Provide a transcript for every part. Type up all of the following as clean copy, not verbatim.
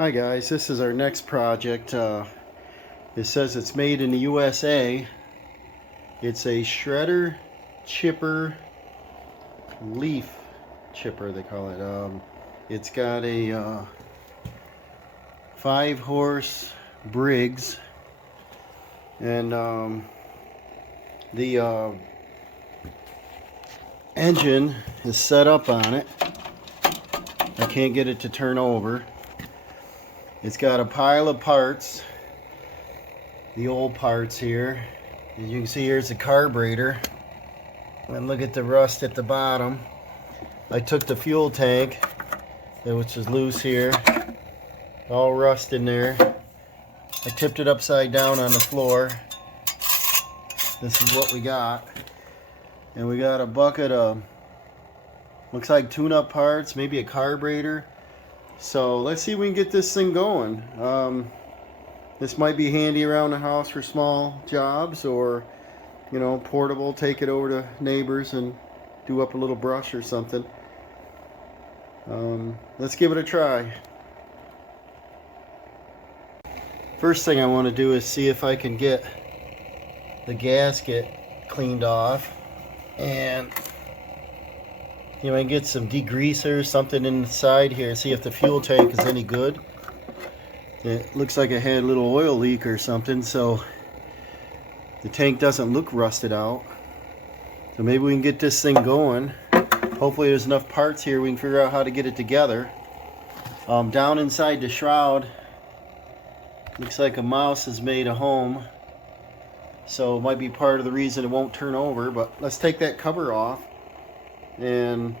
Hi guys, this is our next project. It says it's made in the USA. It's a shredder chipper, leaf chipper they call it. It's got a 5-horse Briggs, and the engine is set up on it. I can't get it to turn over. It's got a pile of parts, the old parts here. As you can see, here's the carburetor. And look at the rust at the bottom. I took the fuel tank, which is loose here, all rust in there. I tipped it upside down on the floor. This is what we got. And we got a bucket of, looks like tune-up parts, maybe a carburetor. So let's see if we can get this thing going. This might be handy around the house for small jobs, or portable, take it over to neighbors and do up a little brush or something. Let's give it a try. First thing I want to do is see if I can get the gasket cleaned off, and I get some degreaser or something inside here, see if the fuel tank is any good. It looks like it had a little oil leak or something, so the tank doesn't look rusted out. So maybe we can get this thing going. Hopefully there's enough parts here we can figure out how to get it together. Down inside the shroud, looks like a mouse has made a home, so it might be part of the reason it won't turn over. But let's take that cover off and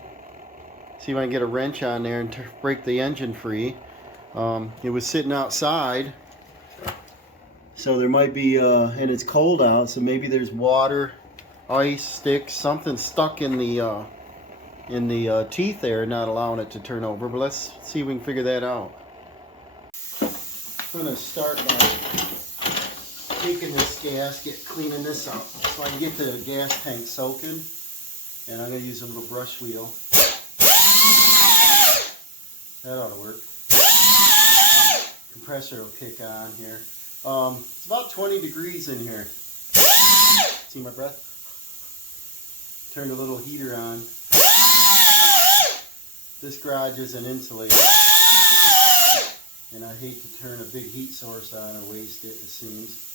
see if I can get a wrench on there and break the engine free. It was sitting outside, so there might be and it's cold out, so maybe there's water, ice, sticks, something stuck in the teeth there, not allowing it to turn over. But let's see if we can figure that out. I'm going to start by taking this gasket, cleaning this up so I can get the gas tank soaking. And I'm going to use a little brush wheel. That ought to work. Compressor will kick on here. It's about 20 degrees in here. See my breath? Turned a little heater on. This garage isn't insulated, and I hate to turn a big heat source on or waste it, it seems.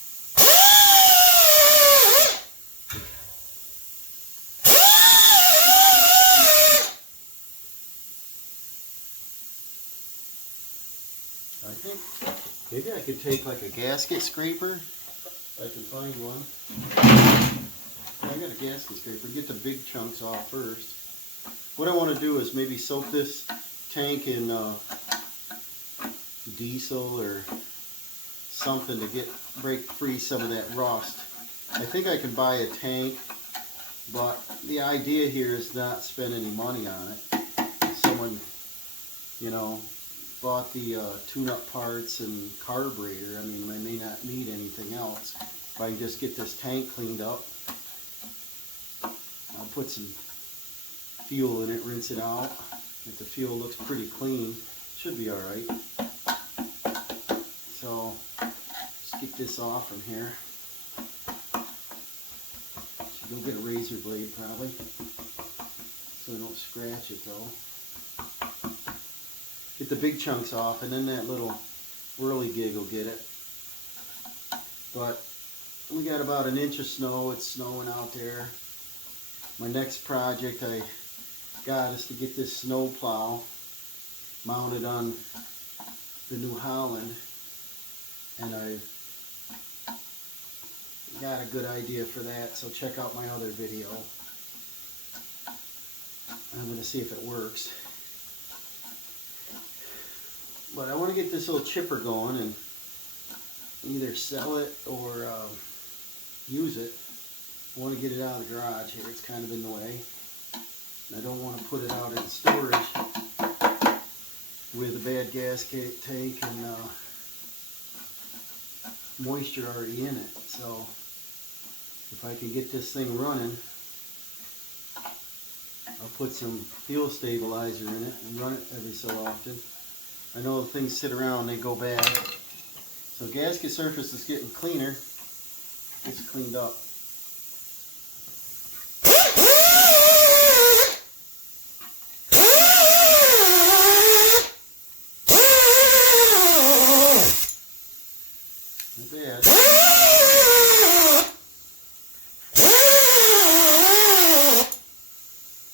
I think maybe I could take like a gasket scraper, if I can find one. I got a gasket scraper. Get the big chunks off first. What I want to do is maybe soak this tank in diesel or something to break free some of that rust. I think I can buy a tank, but the idea here is not spend any money on it. Someone, bought the tune-up parts and carburetor. I mean, I may not need anything else. If I can just get this tank cleaned up, I'll put some fuel in it, rinse it out. If the fuel looks pretty clean, should be alright. So, let's get this off from here. Should go get a razor blade probably, so I don't scratch it though. Get the big chunks off, and then that little whirligig will get it. But we got about an inch of snow. It's snowing out there. My next project I got is to get this snow plow mounted on the New Holland, and I got a good idea for that, so check out my other video. I'm going to see if it works. But I want to get this little chipper going and either sell it or use it. I want to get it out of the garage here. It's kind of in the way. I don't want to put it out in storage with a bad gasket tank and moisture already in it. So if I can get this thing running, I'll put some fuel stabilizer in it and run it every so often. I know the things sit around, they go bad. So gasket surface is getting cleaner. It's cleaned up. Not bad.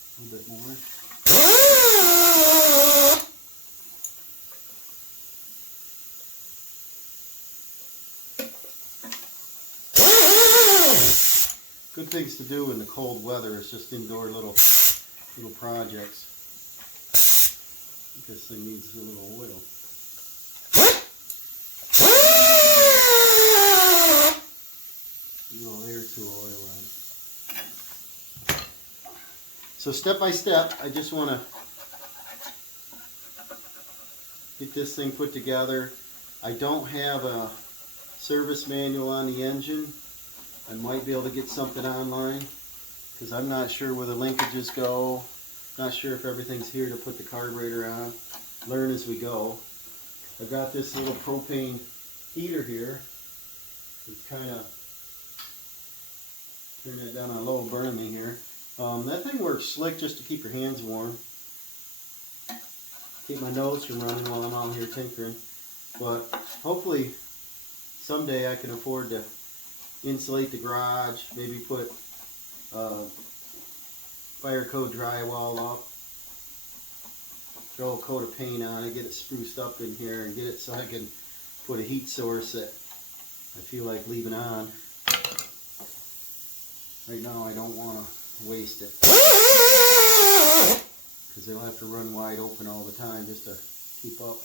A little bit more. Good things to do in the cold weather is just indoor little projects. This thing needs a little oil. A little air to oil on. So step by step, I just want to get this thing put together. I don't have a service manual on the engine. I might be able to get something online because I'm not sure where the linkages go. Not sure if everything's here to put the carburetor on. Learn as we go. I've got this little propane heater here. It's kind of turn that down on low, burning me here. That thing works slick just to keep your hands warm. Keep my nose from running while I'm out here tinkering. But hopefully someday I can afford to insulate the garage, maybe put fire code drywall up, throw a coat of paint on it, get it spruced up in here, and get it so I can put a heat source that I feel like leaving on. Right now I don't want to waste it because they'll have to run wide open all the time just to keep up.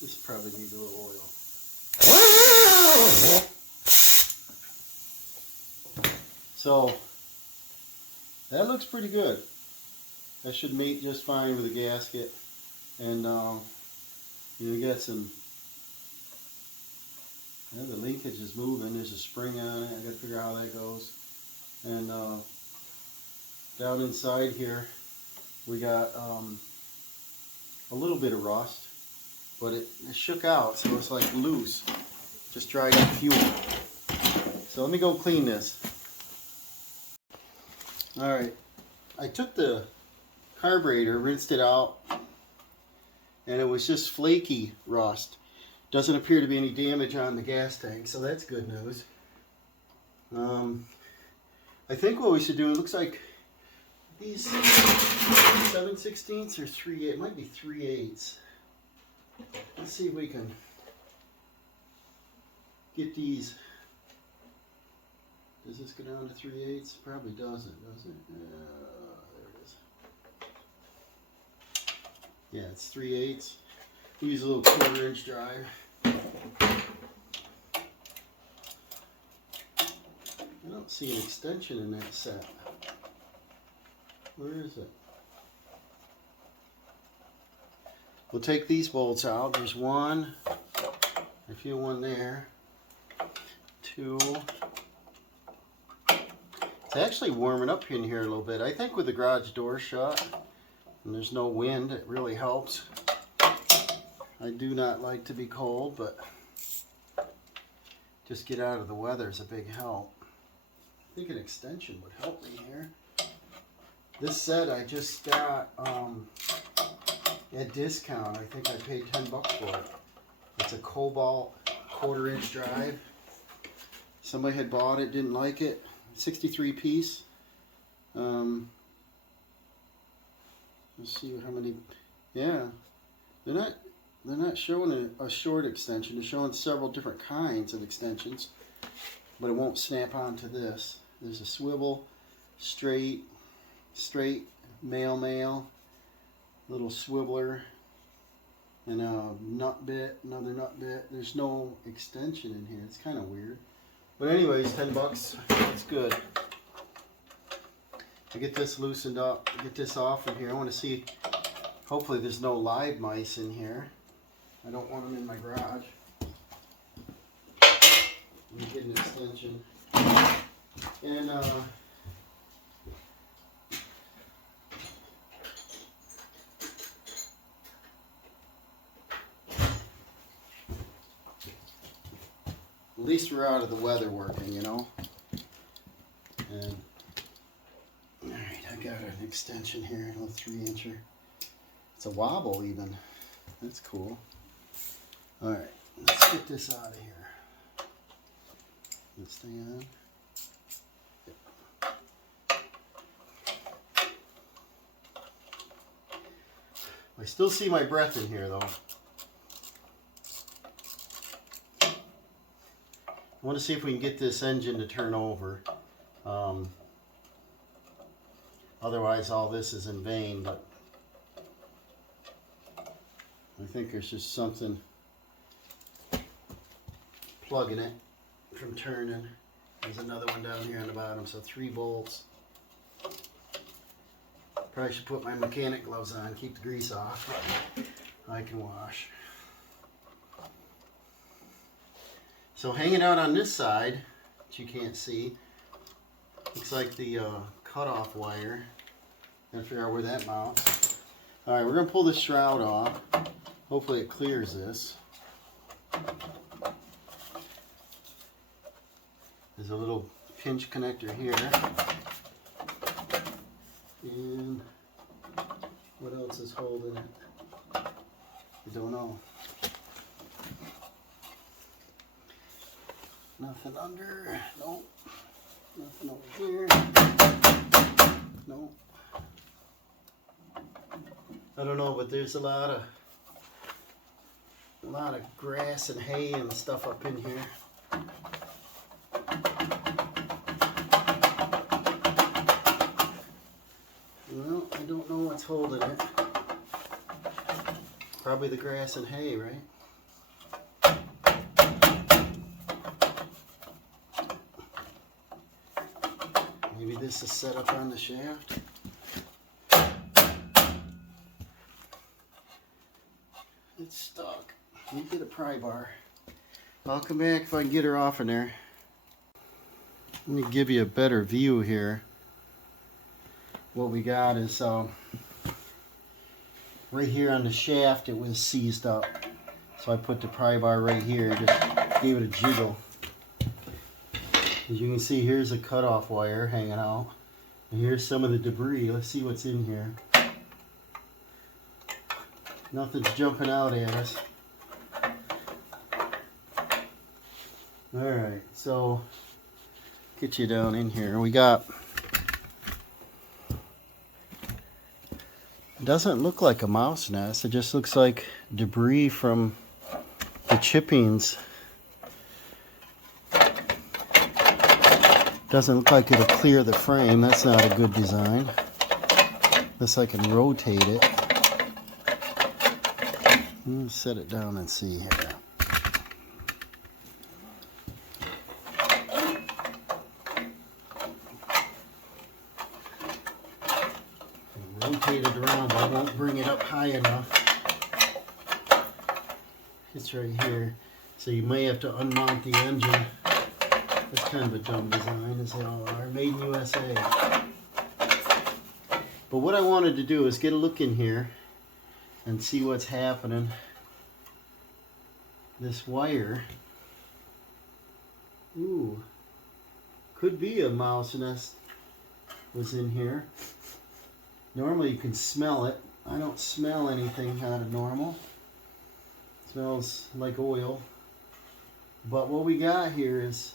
This probably needs a little oil. So that looks pretty good. That should mate just fine with the gasket. And you got some, the linkage is moving. There's a spring on it. I got to figure out how that goes. And down inside here we got a little bit of rust, but it shook out, so it's like loose. Just dried up fuel. So let me go clean this. Alright, I took the carburetor, rinsed it out, and it was just flaky rust. Doesn't appear to be any damage on the gas tank, so that's good news. I think what we should do, it looks like these 7/16 or 3/8, it might be 3/8. Let's see if we can get these. Does this go down to 3/8? Probably doesn't, does it? There it is. Yeah, it's 3/8. Use a little 1/4-inch drive. I don't see an extension in that set. Where is it? We'll take these bolts out. There's one. I feel one there. Two. It's actually warming up in here a little bit. I think with the garage door shut and there's no wind, it really helps. I do not like to be cold, but just get out of the weather is a big help. I think an extension would help me here. This set I just got at discount. I think I paid $10 for it. It's a Cobalt 1/4-inch drive. Somebody had bought it, didn't like it. 63 piece. Let's see how many. Yeah, they're not showing a short extension. They're showing several different kinds of extensions, but it won't snap onto this. There's a swivel, straight, male, little swiveler, and a nut bit, another nut bit. There's no extension in here. It's kind of weird. But anyways, $10. That's good. I get this loosened up, get this off of here. I want to see, hopefully there's no live mice in here. I don't want them in my garage. Let me get an extension. And at least we're out of the weather working, you know. And all right, I got an extension here, a 3-incher. It's a wobble even. That's cool. All right, let's get this out of here. Let's stay on. I still see my breath in here though. I want to see if we can get this engine to turn over. Otherwise all this is in vain, but I think there's just something plugging it from turning. There's another one down here on the bottom, so 3 bolts. Probably should put my mechanic gloves on, keep the grease off. I can wash. So hanging out on this side, which you can't see, looks like the cutoff wire. Gotta figure out where that mounts. Alright, we're gonna pull the shroud off. Hopefully it clears this. There's a little pinch connector here. And what else is holding it? I don't know. Nothing under. Nope. Nothing over here. Nope. I don't know, but there's a lot of grass and hay and stuff up in here. Well, I don't know what's holding it. Probably the grass and hay, right? Maybe this is set up on the shaft. It's stuck. Let me get a pry bar. I'll come back if I can get her off in there. Let me give you a better view here. What we got is right here on the shaft, it was seized up. So I put the pry bar right here, just gave it a jiggle. As you can see, here's a cutoff wire hanging out. And here's some of the debris. Let's see what's in here. Nothing's jumping out at us. Alright, so get you down in here. We got, it doesn't look like a mouse nest. It just looks like debris from the chippings. Doesn't look like it'll clear the frame. That's not a good design. Unless I can rotate it. Let's set it down and see here. Rotate it around, but I won't bring it up high enough. It's right here. So you may have to unmount the engine. That's kind of a dumb design, as they all are. Made in USA. But what I wanted to do is get a look in here and see what's happening. This wire, ooh, could be a mouse nest was in here. Normally you can smell it. I don't smell anything out of normal. It smells like oil. But what we got here is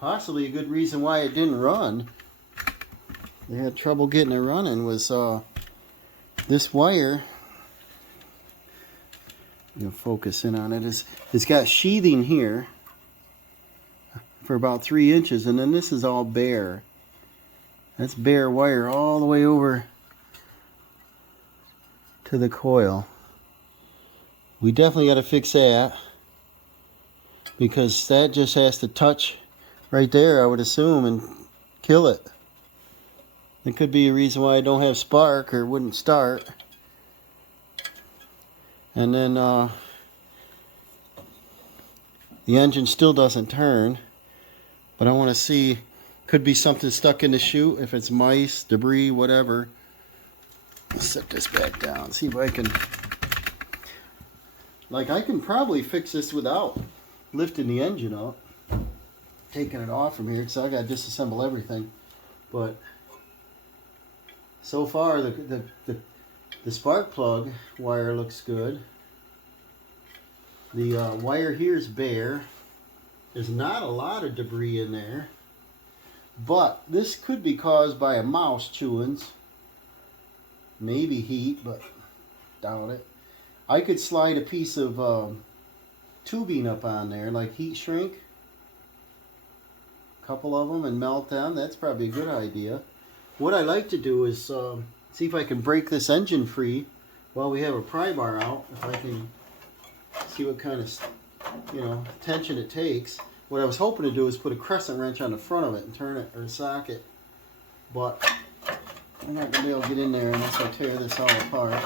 possibly a good reason why it didn't run. They had trouble getting it running was this wire. You know, focus in on it. It's got sheathing here for about 3 inches, and then this is all bare. That's bare wire all the way over to the coil. We definitely got to fix that, because that just has to touch right there, I would assume, and kill it. It could be a reason why I don't have spark or wouldn't start. And then the engine still doesn't turn. But I want to see, could be something stuck in the chute. If it's mice, debris, whatever. Let's set this back down. See if I can, like, I can probably fix this without lifting the engine up, taking it off from here, because I got to disassemble everything. But so far the spark plug wire looks good. The wire here is bare. There's not a lot of debris in there, but this could be caused by a mouse chewing. Maybe heat, but doubt it. I could slide a piece of tubing up on there, like heat shrink, a couple of them, and melt them. That's probably a good idea. What I like to do is see if I can break this engine free while we have a pry bar out. If I can see what kind of, you know, tension it takes. What I was hoping to do is put a crescent wrench on the front of it and turn it, or socket, but I'm not going to be able to get in there unless I tear this all apart.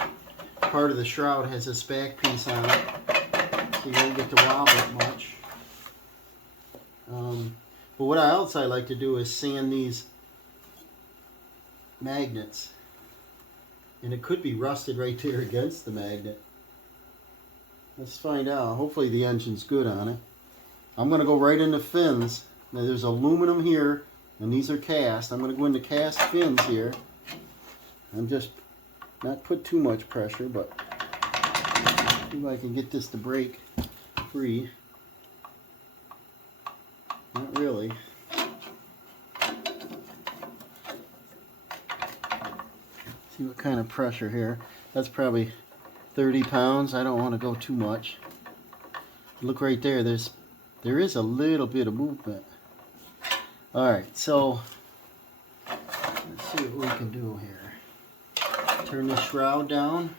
Part of the shroud has this back piece on it, so you don't get to wobble it much. But what else I like to do is sand these magnets, and it could be rusted right there against the magnet. Let's find out. Hopefully the engine's good on it. I'm going to go right into fins. Now there's aluminum here, and these are cast. I'm going to go into cast fins here. I'm just not put too much pressure, but see if I can get this to break free. Not really. See what kind of pressure here. That's probably 30 pounds. I don't want to go too much. Look right there. There is a little bit of movement. Alright, so let's see what we can do here. Turn the shroud down.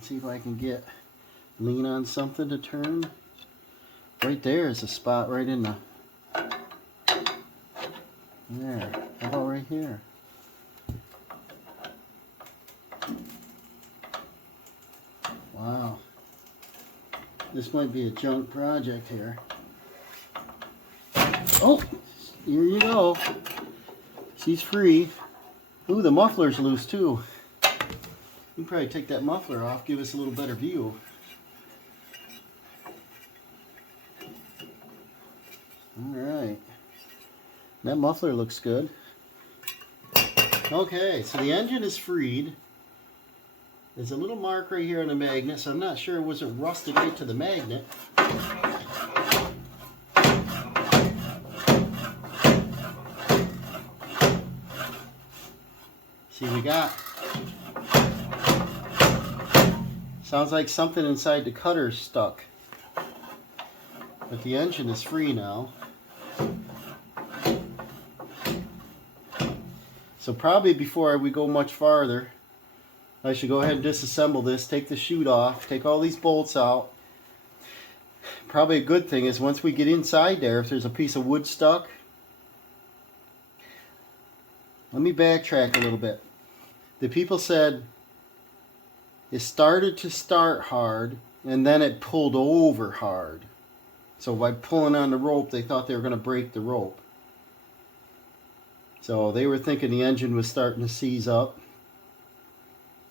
See if I can lean on something to turn. Right there is a spot right in the, there. How about right here? Wow. This might be a junk project here. Oh, here you go. She's free. Ooh, the muffler's loose too. You can probably take that muffler off, give us a little better view. Alright. That muffler looks good. Okay, so the engine is freed. There's a little mark right here on the magnet, so I'm not sure it wasn't rusted right to the magnet. See, we got, sounds like something inside the cutter stuck. But the engine is free now. So probably before we go much farther, I should go ahead and disassemble this, take the chute off, take all these bolts out. Probably a good thing is once we get inside there, if there's a piece of wood stuck, let me backtrack a little bit. The people said it started to start hard and then it pulled over hard. So by pulling on the rope, they thought they were going to break the rope. So they were thinking the engine was starting to seize up.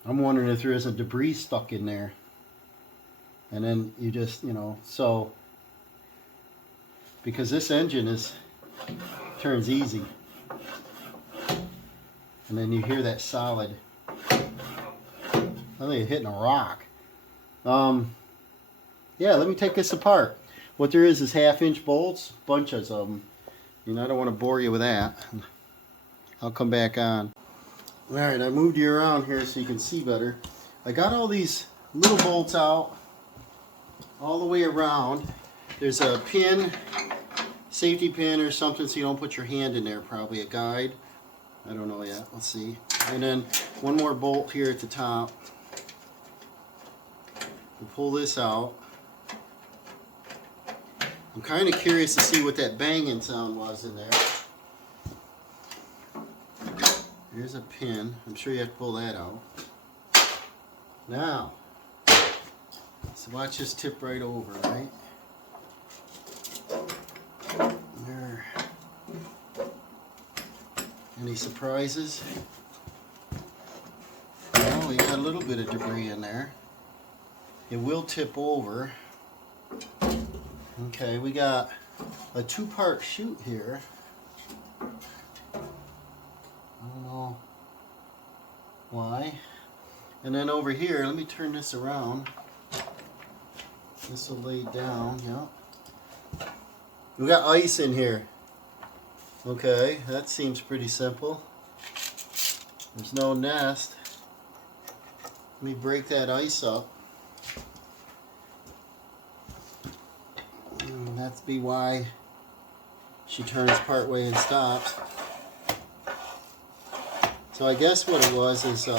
I'm wondering if there isn't debris stuck in there. And then you just, you know, so, because this engine turns easy. And then you hear that solid. I think you're hitting a rock. Yeah, let me take this apart. What there is 1/2-inch bolts, bunches of them. You know, I don't want to bore you with that. I'll come back on. Alright, I moved you around here so you can see better. I got all these little bolts out all the way around. There's a pin, safety pin or something so you don't put your hand in there, probably a guide. I don't know yet, let's see. And then one more bolt here at the top. We'll pull this out. I'm kind of curious to see what that banging sound was in there. Here's a pin. I'm sure you have to pull that out. Now, so watch this tip right over, right? There. Any surprises? Well, we got a little bit of debris in there. It will tip over. Okay, we got a 2-part chute here. I don't know why. And then over here, let me turn this around. This will lay down, yeah. We got ice in here. Okay, that seems pretty simple. There's no nest. Let me break that ice up. And that's be why she turns part way and stops. So I guess what it was is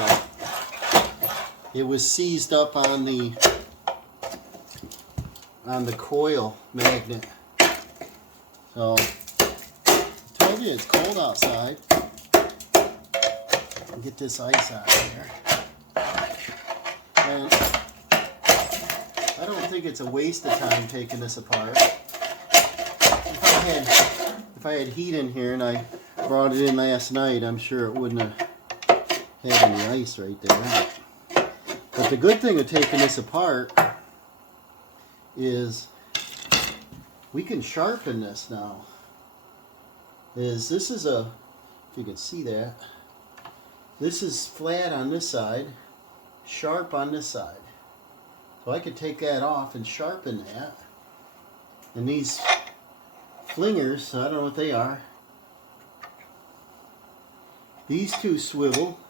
it was seized up on the coil magnet. So I told you it's cold outside. Get this ice out of here. And I don't think it's a waste of time taking this apart. If I had heat in here and I brought it in last night, I'm sure it wouldn't have had any ice right there. But the good thing of taking this apart is we can sharpen this now. This is a, if you can see that, this is flat on this side, sharp on this side. So I could take that off and sharpen that. And these flingers, I don't know what they are. These two swivel.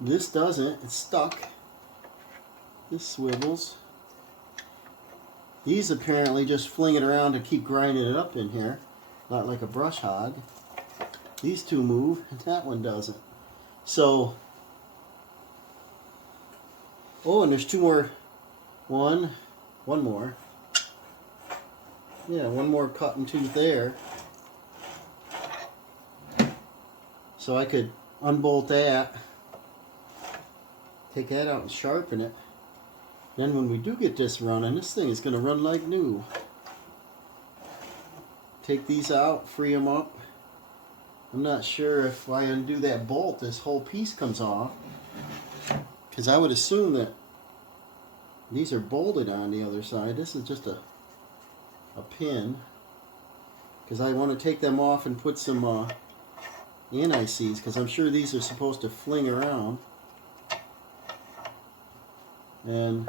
This doesn't, it's stuck. This swivels. These apparently just fling it around to keep grinding it up in here. Not like a brush hog. These two move, and that one doesn't. So, oh, and there's two more. One more. Yeah, one more cutting tooth there. So I could unbolt that, take that out and sharpen it. Then when we do get this running, this thing is going to run like new. Take these out, free them up. I'm not sure if I undo that bolt, this whole piece comes off. Because I would assume that these are bolted on the other side. This is just a pin. Because I want to take them off and put some anti-seize, because I'm sure these are supposed to fling around. And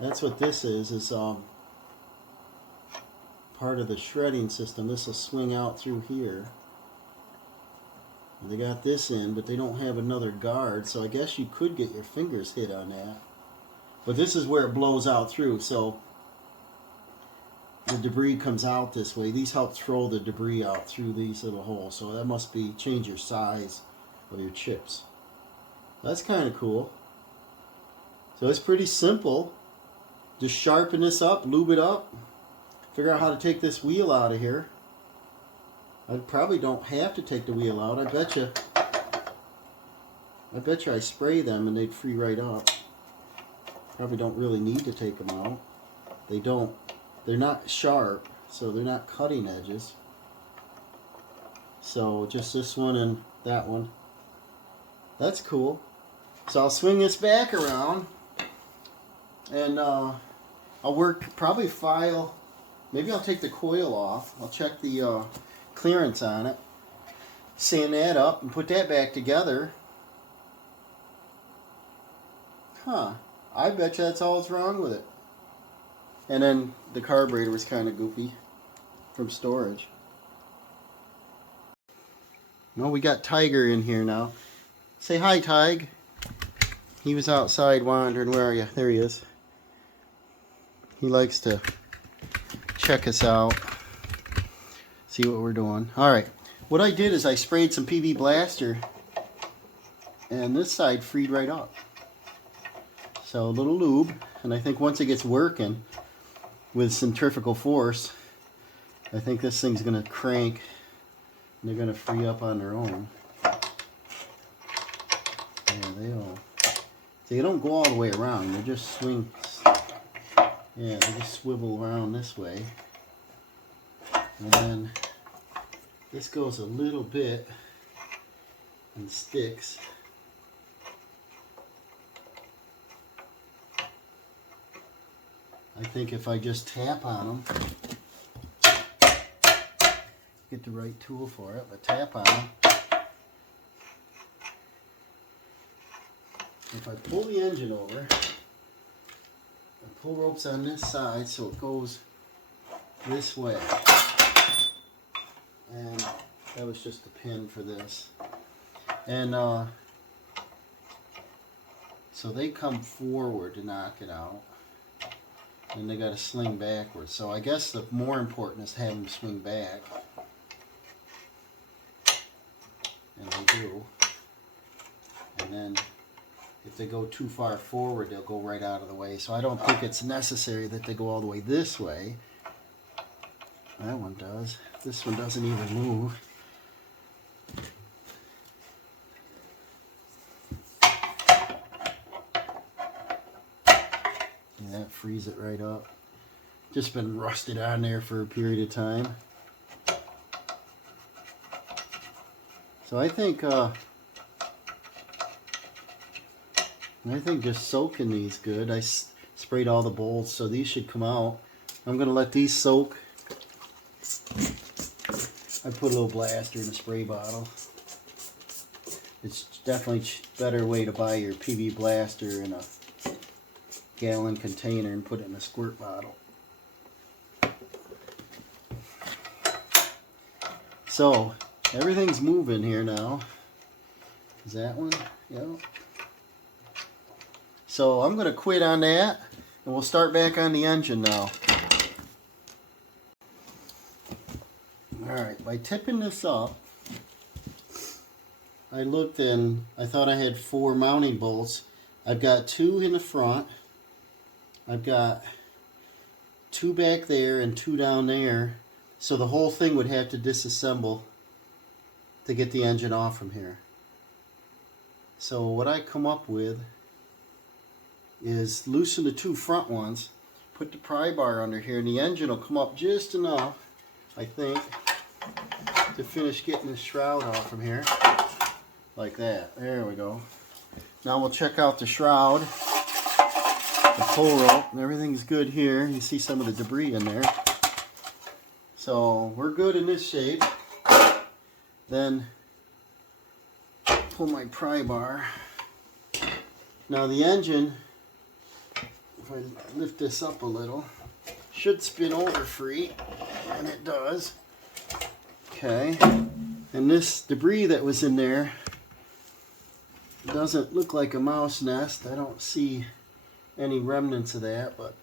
that's what this is part of the shredding system. This will swing out through here. And they got this in, but they don't have another guard, so I guess you could get your fingers hit on that. But this is where it blows out through, so the debris comes out this way. These help throw the debris out through these little holes, so that must be change your size of your chips. That's kind of cool. So it's pretty simple. Just sharpen this up, lube it up, figure out how to take this wheel out of here. I probably don't have to take the wheel out. I bet you I spray them and they'd free right up. Probably don't really need to take them out. They're not sharp, so they're not cutting edges. So just this one and that one. That's cool. So I'll swing this back around and I'll probably file, maybe I'll take the coil off. I'll check the clearance on it, sand that up and put that back together. Huh, I bet you that's all that's wrong with it. And then the carburetor was kind of goofy from storage. Well, we got Tiger in here now. Say hi, Tig. He was outside wandering. Where are you? There he is. He likes to check us out, see what we're doing. Alright, what I did is I sprayed some PB Blaster and this side freed right up. So a little lube, and I think once it gets working with centrifugal force, I think this thing's going to crank and they're going to free up on their own. Yeah, they don't go all the way around, they just swing. Yeah, they just swivel around this way. And then this goes a little bit and sticks. I think if I just tap on them, get the right tool for it, but tap on them. If I pull the engine over, and pull ropes on this side so it goes this way. And that was just the pin for this. And so they come forward to knock it out. And they got to sling backwards. So I guess the more important is have them swing back. And they do. And then if they go too far forward, they'll go right out of the way. So I don't think it's necessary that they go all the way this way. That one does. This one doesn't even move. Yeah, that frees it right up. Just been rusted on there for a period of time. So I think just soaking these good. I sprayed all the bolts, so these should come out. I'm going to let these soak. I put a little blaster in a spray bottle. It's definitely a better way to buy your PV blaster in a gallon container and put it in a squirt bottle. So everything's moving here now. Is that one? Yep. So I'm going to quit on that and we'll start back on the engine now. Alright, by tipping this up, I looked and I thought I had 4 mounting bolts. I've got 2 in the front. I've got 2 back there and 2 down there. So the whole thing would have to disassemble to get the engine off from here. So what I come up with is loosen the 2 front ones, put the pry bar under here, and the engine will come up just enough, I think, to finish getting the shroud off from here. Like that. There we go. Now we'll check out the shroud, the pull rope, and everything's good here. You see some of the debris in there. So we're good in this shape. Then pull my pry bar. Now the engine, if I lift this up a little, should spin over free, and it does. Okay, and this debris that was in there doesn't look like a mouse nest. I don't see any remnants of that, but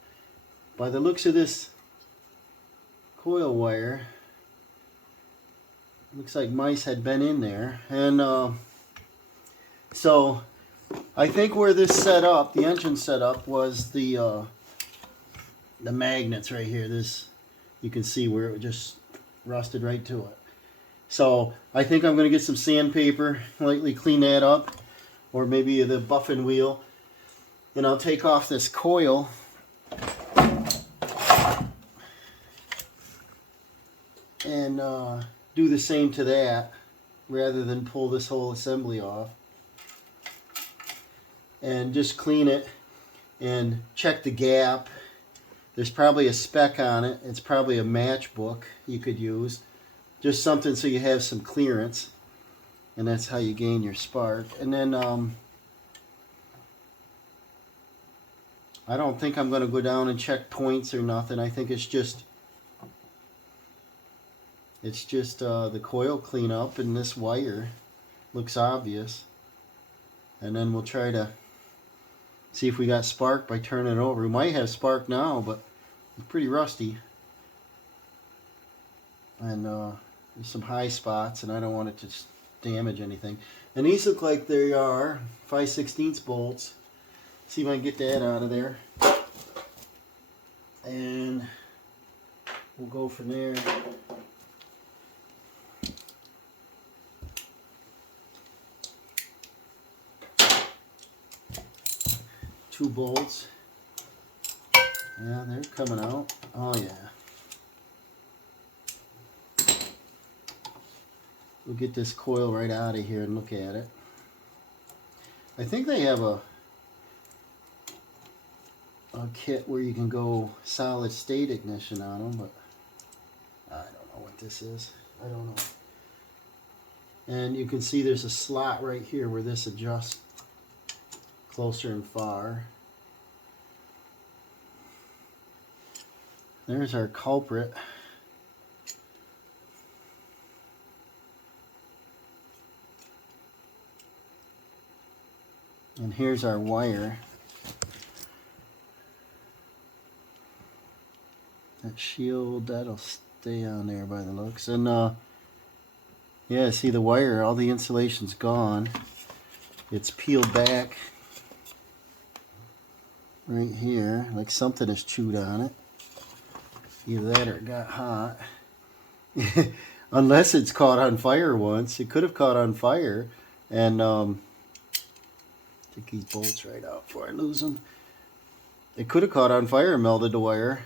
by the looks of this coil wire, looks like mice had been in there. And so I think where this set up, the engine set up, was the magnets right here. This, you can see where it just rusted right to it. So I think I'm going to get some sandpaper, lightly clean that up, or maybe the buffing wheel, and I'll take off this coil and do the same to that, rather than pull this whole assembly off. And just clean it and check the gap. There's probably a spec on it. It's probably a matchbook you could use. Just something so you have some clearance. And that's how you gain your spark. And then I don't think I'm going to go down and check points or nothing. I think it's just the coil cleanup, and this wire looks obvious. And then we'll try to see if we got spark by turning it over. We might have spark now, but it's pretty rusty. And there's some high spots, and I don't want it to damage anything. And these look like they are 5/16 bolts. See if I can get that out of there. And we'll go from there. Two bolts. Yeah, they're coming out. Oh yeah. we'll get this coil right out of here and look at it. I think they have a kit where you can go solid state ignition on them, but I don't know what this is. I don't know. And you can see there's a slot right here where this adjusts closer and far. There's our culprit. And here's our wire. That shield, that'll stay on there by the looks. And yeah, see the wire, all the insulation's gone. It's peeled back right here, like something has chewed on it. Either that or it got hot. Unless it's caught on fire once. It could have caught on fire. And take these bolts right out before I lose them. It could have caught on fire and melted the wire.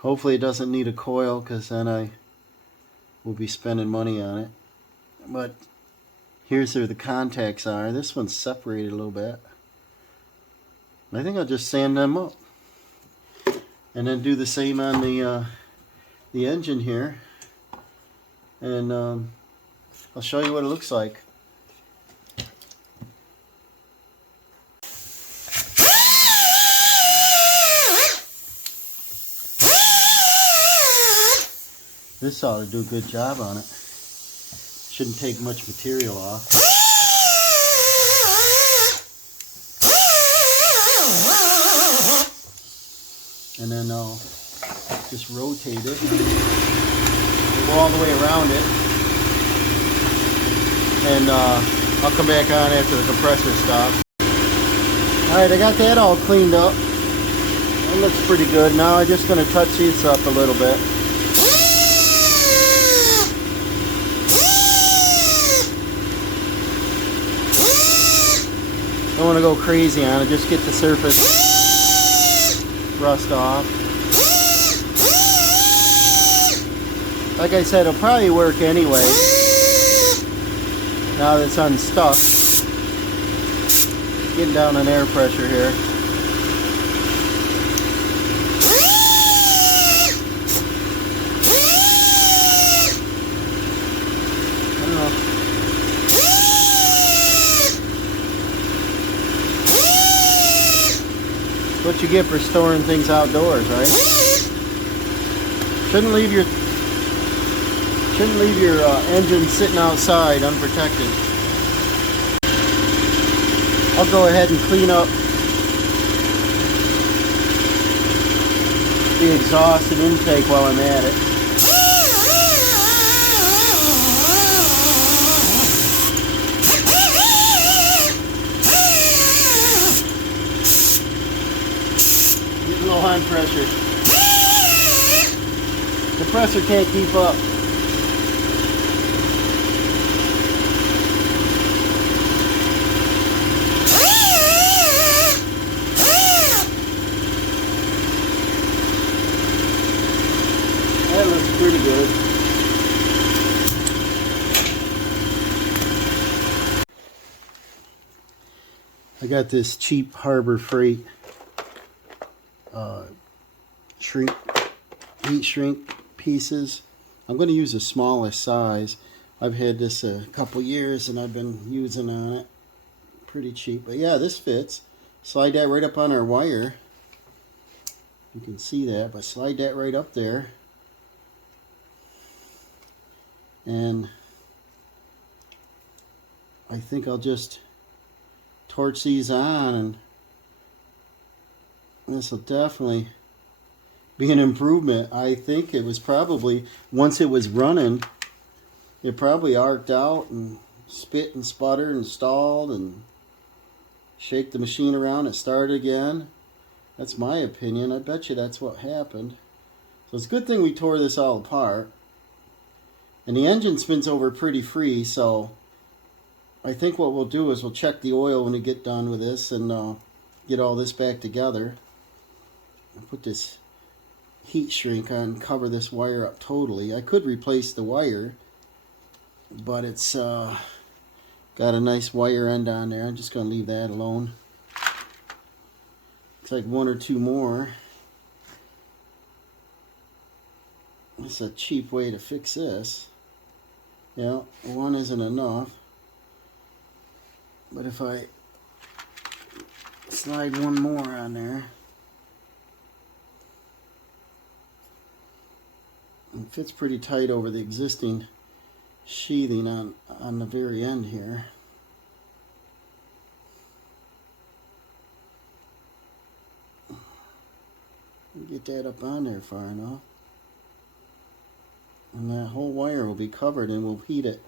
Hopefully it doesn't need a coil, because then I will be spending money on it. But here's where the contacts are. This one's separated a little bit. I think I'll just sand them up. And then do the same on the engine here. And I'll show you what it looks like. This ought to do a good job on it. Shouldn't take much material off. And then I'll just rotate it. Go all the way around it. And I'll come back on after the compressor stops. Alright, I got that all cleaned up. It looks pretty good. Now I'm just going to touch these up a little bit. Don't want to go crazy on it, just get the surface rust off. Like I said, it'll probably work anyway. Now that it's unstuck. Getting down on air pressure here. I don't know. What you get for storing things outdoors, right? Shouldn't leave your engine sitting outside unprotected. I'll go ahead and clean up the exhaust and intake while I'm at it. Low on pressure. The compressor can't keep up. That looks pretty good. I got this cheap Harbor Freight heat shrink pieces. I'm going to use the smallest size. I've had this a couple years and I've been using on it. Pretty cheap, but yeah, this fits. Slide that right up on our wire. You can see that, but slide that right up there. And I think I'll just torch these on, and this will definitely be an improvement. I think it was probably, once it was running, it probably arced out and spit and sputtered and stalled and shake the machine around and start again. That's my opinion. I bet you that's what happened. So it's a good thing we tore this all apart. And the engine spins over pretty free, so I think what we'll do is we'll check the oil when we get done with this and get all this back together. I'll put this heat shrink and cover this wire up totally. I could replace the wire, but it's got a nice wire end on there. I'm just going to leave that alone. It's like one or two more. It's a cheap way to fix this. Yeah, one isn't enough. But if I slide one more on there, it fits pretty tight over the existing sheathing on the very end here. Get that up on there far enough. And that whole wire will be covered and we'll heat it.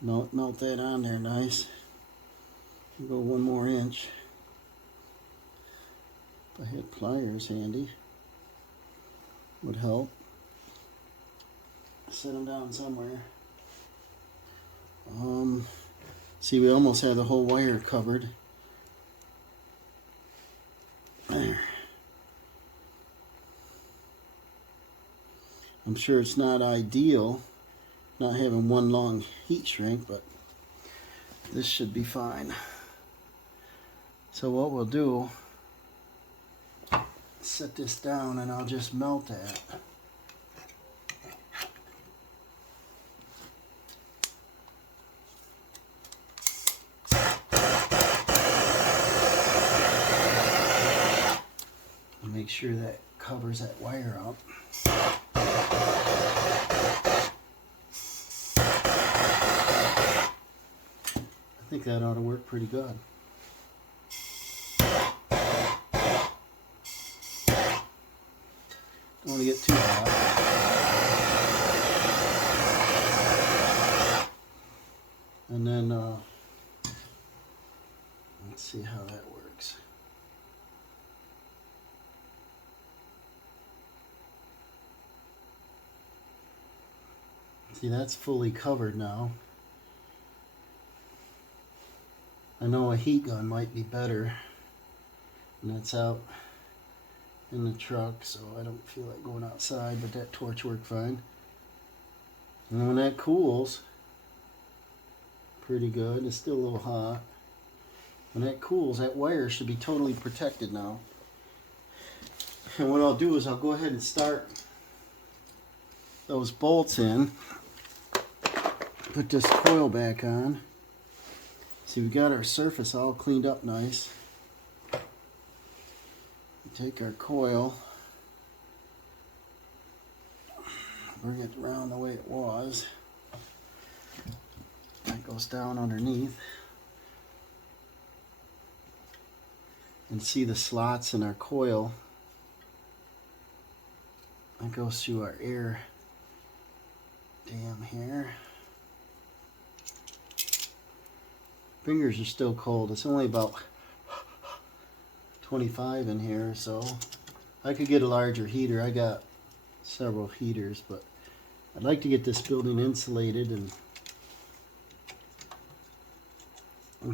Melt that on there nice. Go one more inch. If I had pliers handy, would help. Set them down somewhere. See, we almost have the whole wire covered. There. I'm sure it's not ideal not having one long heat shrink, but this should be fine. So what we'll do, set this down and I'll just melt that. Make sure that covers that wire up. I think that ought to work pretty good. Don't want to get too hot. And then let's see how that works. See, that's fully covered now. I know a heat gun might be better, and that's out in the truck, so I don't feel like going outside, but that torch worked fine. And when that cools, pretty good. It's still a little hot. When that cools, that wire should be totally protected now. And what I'll do is I'll go ahead and start those bolts in. Put this coil back on. See, we got our surface all cleaned up nice. Take our coil, bring it around the way it was. That goes down underneath. And see the slots in our coil. That goes through our air dam here. Fingers are still cold. It's only about 25 in here, so I could get a larger heater. I got several heaters, but I'd like to get this building insulated and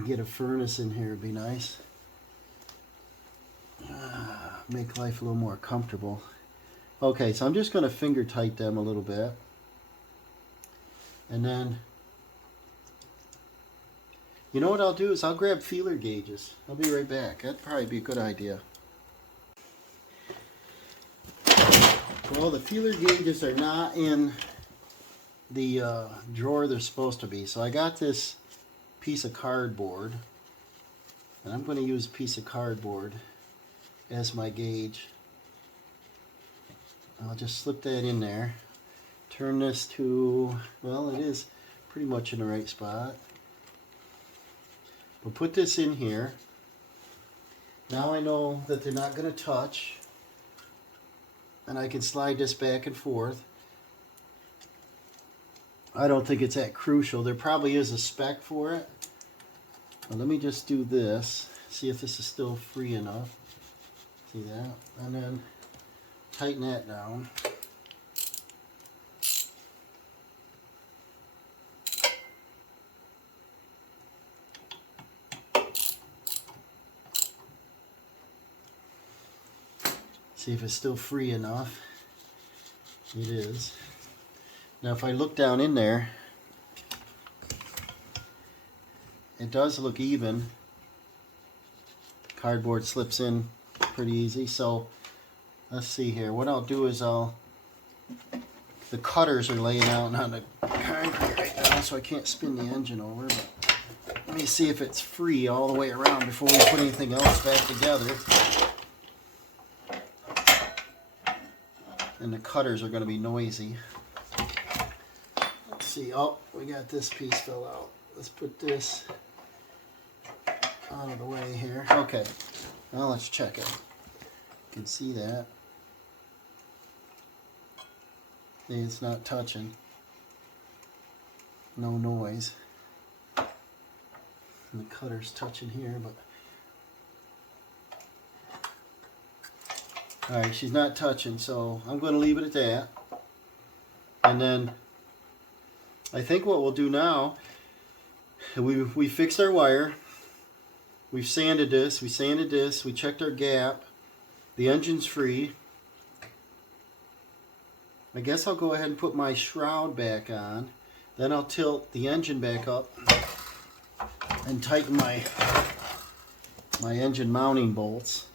get a furnace in here. Would be nice. Make life a little more comfortable. Okay, so I'm just going to finger tight them a little bit, and then you know what I'll do is I'll grab feeler gauges. I'll be right back. That'd probably be a good idea. Well, the feeler gauges are not in the drawer they're supposed to be. So I got this piece of cardboard, and I'm going to use a piece of cardboard as my gauge. I'll just slip that in there. Turn this to, well, it is pretty much in the right spot. We'll put this in here. Now I know that they're not going to touch, and I can slide this back and forth. I don't think it's that crucial. There probably is a spec for it. But let me just do this, see if this is still free enough. See that? And then tighten that down. See if it's still free enough. It is. Now if I look down in there, it does look even. Cardboard slips in pretty easy. So let's see here. What I'll do is the cutters are laying out on the concrete right now, so I can't spin the engine over. But let me see if it's free all the way around before we put anything else back together. And the cutters are going to be noisy. Let's see. Oh, we got this piece fell out. Let's put this out of the way here. Okay. Now let's check it. You can see that. See, it's not touching. No noise. And the cutter's touching here, but alright, she's not touching, so I'm going to leave it at that. And then I think what we'll do now, we fixed our wire, we've sanded this, we checked our gap, the engine's free. I guess I'll go ahead and put my shroud back on, then I'll tilt the engine back up and tighten my engine mounting bolts.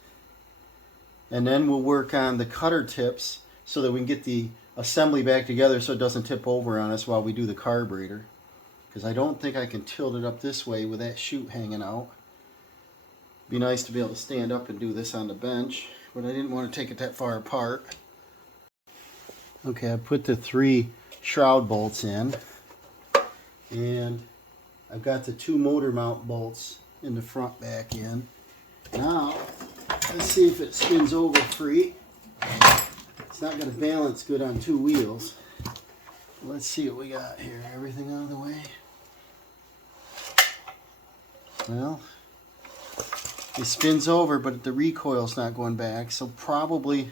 And then we'll work on the cutter tips so that we can get the assembly back together so it doesn't tip over on us while we do the carburetor. Because I don't think I can tilt it up this way with that chute hanging out. Be nice to be able to stand up and do this on the bench, but I didn't want to take it that far apart. Okay, I put the 3 shroud bolts in, and I've got the 2 motor mount bolts in the front back in. Now, let's see if it spins over free. It's not going to balance good on 2 wheels. Let's see what we got here. Everything out of the way. Well, it spins over, but the recoil's not going back, so probably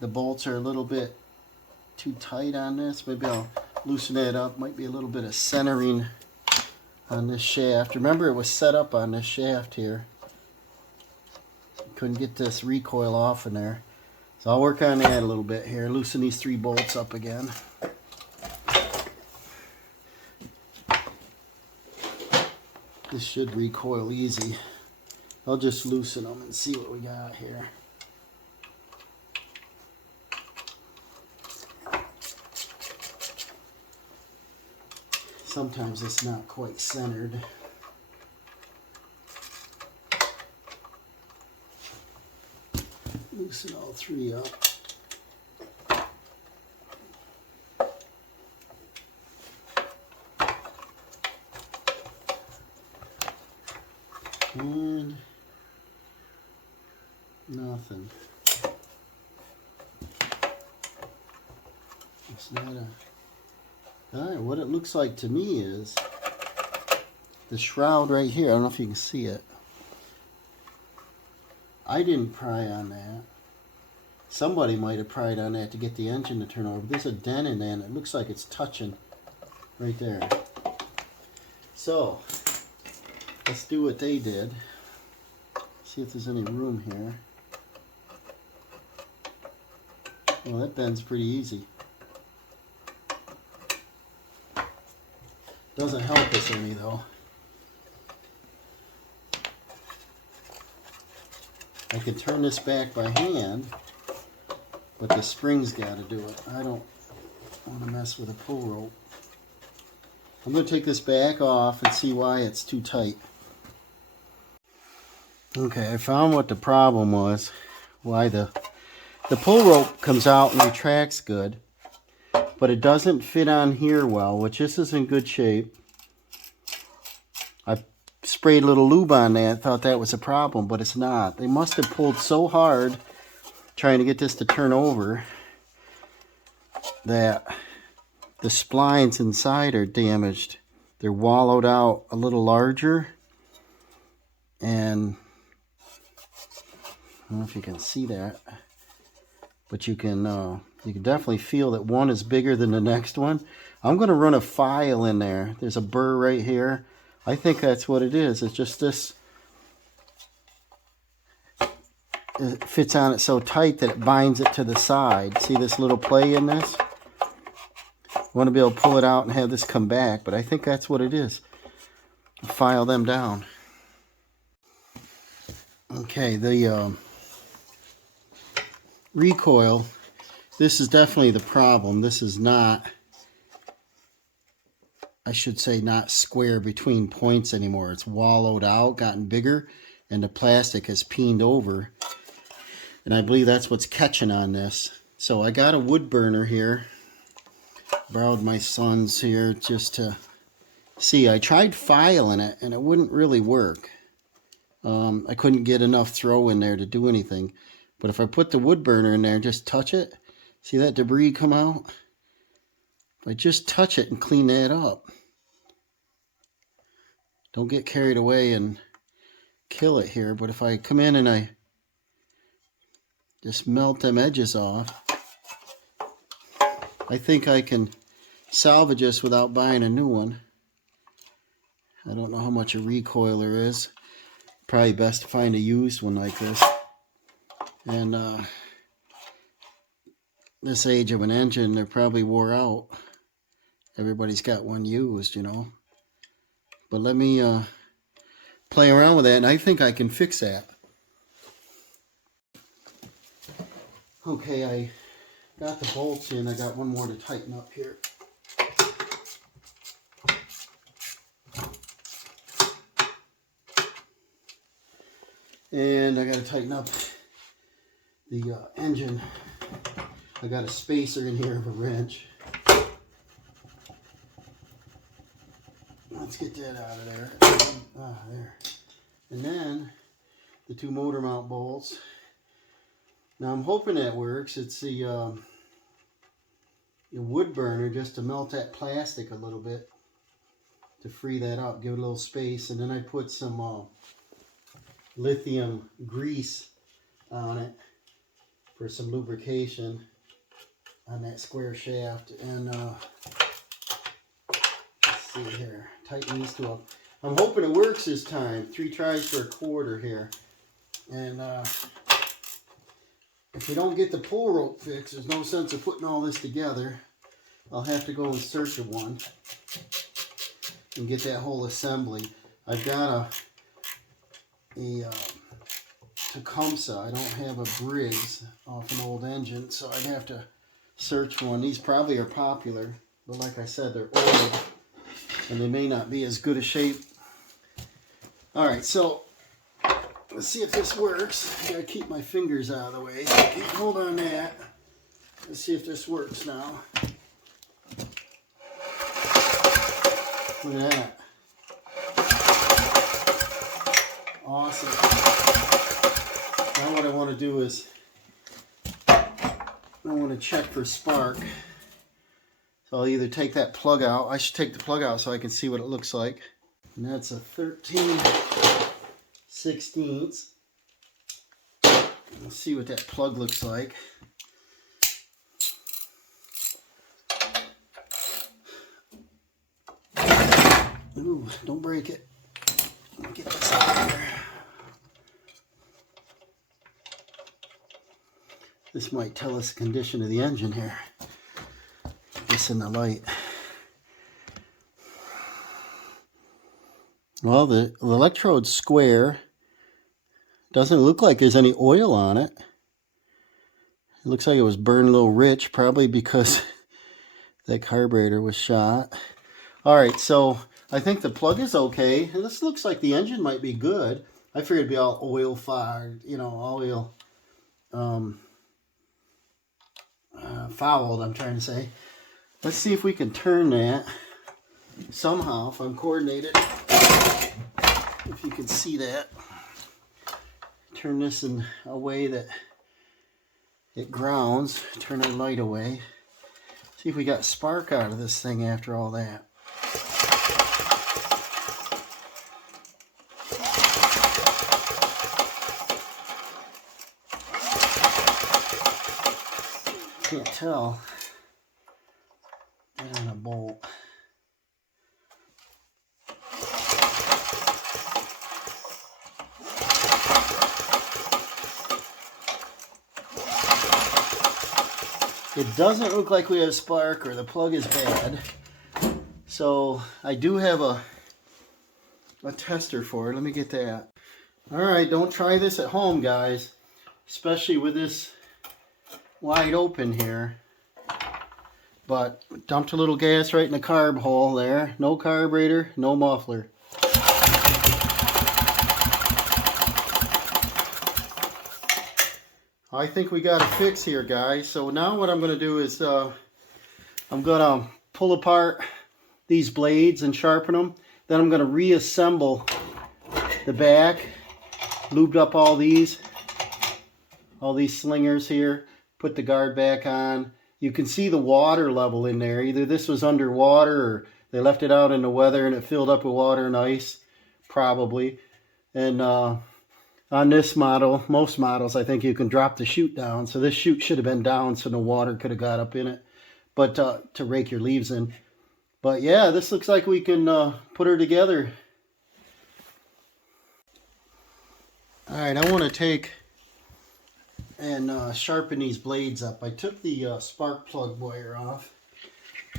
the bolts are a little bit too tight on this. Maybe I'll loosen that up. Might be a little bit of centering on this shaft. Remember, it was set up on this shaft here. Couldn't get this recoil off in there. So I'll work on that a little bit here. Loosen these 3 bolts up again. This should recoil easy. I'll just loosen them and see what we got here. Sometimes it's not quite centered. Loosen all 3 up. And nothing. It's not a... Alright, what it looks like to me is the shroud right here. I don't know if you can see it. I didn't pry on that. Somebody might have pried on that to get the engine to turn over. There's a dent in there and it looks like it's touching right there. So, let's do what they did. See if there's any room here. Well, that bends pretty easy. Doesn't help us any though. I can turn this back by hand, but the spring's got to do it. I don't want to mess with a pull rope. I'm going to take this back off and see why it's too tight. Okay, I found what the problem was. Why the pull rope comes out and retracts good, but it doesn't fit on here well, which this is in good shape. I sprayed a little lube on that, thought that was a problem, but it's not. They must have pulled so hard trying to get this to turn over that the splines inside are damaged. They're wallowed out a little larger, and I don't know if you can see that, but you can definitely feel that one is bigger than the next one. I'm going to run a file in there. There's a burr right here. I think that's what it is. It's just this it fits on it so tight that it binds it to the side. See this little play in this? I want to be able to pull it out and have this come back, but I think that's what it is. File them down. Okay, the recoil, this is definitely the problem. This is not, I should say, not square between points anymore. It's wallowed out, gotten bigger, and the plastic has peened over. And I believe that's what's catching on this. So I got a wood burner here. Borrowed my son's here just to see. I tried filing it and it wouldn't really work. I couldn't get enough throw in there to do anything. But if I put the wood burner in there and just touch it, see that debris come out? If I just touch it and clean that up, don't get carried away and kill it here. But if I come in and I just melt them edges off, I think I can salvage this without buying a new one. I don't know how much a recoiler is. Probably best to find a used one like this. And this age of an engine, they're probably wore out. Everybody's got one used, you know. But let me play around with that, and I think I can fix that. Okay, I got the bolts in. I got one more to tighten up here. And I got to tighten up the engine. I got a spacer in here of a wrench. Let's get that out of there. There. And then the two motor mount bolts. Now I'm hoping that works. It's the wood burner just to melt that plastic a little bit to free that up, give it a little space, and then I put some lithium grease on it for some lubrication on that square shaft. And let's see here, tighten these two up. I'm hoping it works this time. 3 tries for a quarter here. And if we don't get the pull rope fixed, there's no sense of putting all this together. I'll have to go in search of one and get that whole assembly. I've got a Tecumseh. I don't have a Briggs off an old engine, so I'd have to search one. These probably are popular, but like I said, they're old and they may not be as good a shape. Alright, so let's see if this works. I gotta keep my fingers out of the way. Hold on that. Let's see if this works now. Look at that. Awesome. Now what I want to do is I want to check for spark. So I'll either take that plug out. I should take the plug out so I can see what it looks like. And that's a 13/16. Let's see what that plug looks like. Ooh, don't break it. Let me get this out of here. This might tell us the condition of the engine here. Get this in the light. Well, the electrode's square. Doesn't look like there's any oil on it. It looks like it was burned a little rich, probably because that carburetor was shot. Alright, so I think the plug is okay. And this looks like the engine might be good. I figured it'd be all oil fired, you know, oil fouled, I'm trying to say. Let's see if we can turn that somehow, if I'm coordinated. If you can see that. Turn this in a way that it grounds. Turn our light away. See if we got spark out of this thing after all that. Can't tell. That on a bolt. It doesn't look like we have spark or the plug is bad. So I do have a tester for it. Let me get that. Alright, don't try this at home, guys. Especially with this wide open here. But dumped a little gas right in the carb hole there. No carburetor, no muffler. I think we got a fix here, guys. So now what I'm going to do is I'm going to pull apart these blades and sharpen them. Then I'm going to reassemble the back. Lubed up all these slingers here. Put the guard back on. You can see the water level in there. Either this was underwater or they left it out in the weather and it filled up with water and ice. Probably. And on this model, most models, I think you can drop the chute down. So this chute should have been down so no water could have got up in it. But to rake your leaves in. But yeah, this looks like we can put her together. Alright, I want to take and sharpen these blades up. I took the spark plug wire off.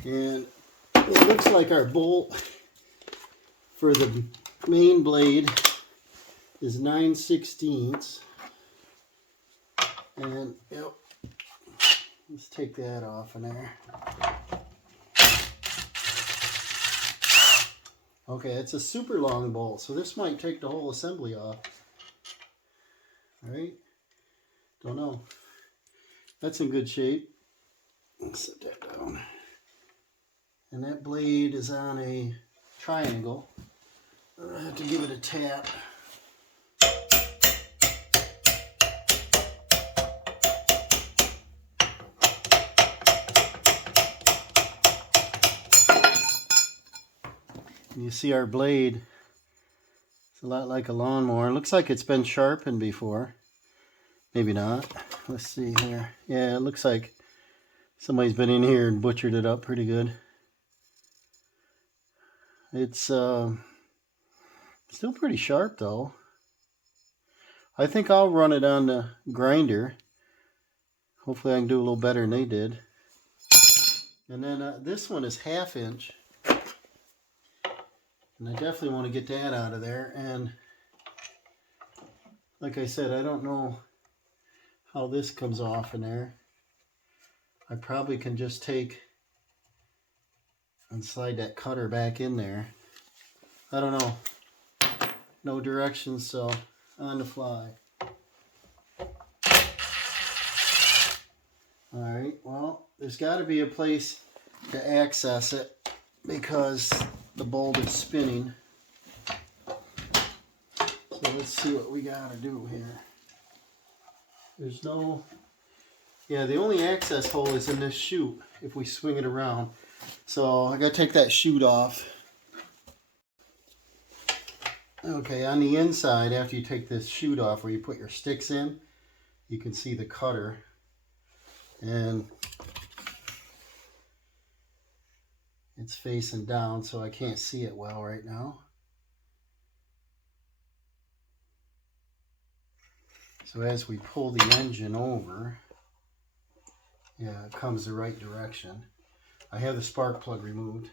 And it looks like our bolt for the main blade is 9/16. And yep, let's take that off in there. Okay, it's a super long bolt, so this might take the whole assembly off. Alright, don't know. That's in good shape. Let's set that down. And that blade is on a triangle. I have to give it a tap. You see our blade, it's a lot like a lawnmower. It looks like it's been sharpened before. Maybe not. Let's see here. Yeah, it looks like somebody's been in here and butchered it up pretty good. It's still pretty sharp though. I think I'll run it on the grinder. Hopefully I can do a little better than they did. And then this one is 1/2 inch. And I definitely want to get that out of there. And like I said, I don't know how this comes off in there. I probably can just take and slide that cutter back in there. I don't know. No directions, so on the fly. Alright, well, there's got to be a place to access it because the bolt is spinning. So let's see what we got to do here. There's no... Yeah, the only access hole is in this chute if we swing it around. So I got to take that chute off. Okay, on the inside, after you take this chute off where you put your sticks in, you can see the cutter. And it's facing down, so I can't see it well right now. So as we pull the engine over, yeah, it comes the right direction. I have the spark plug removed.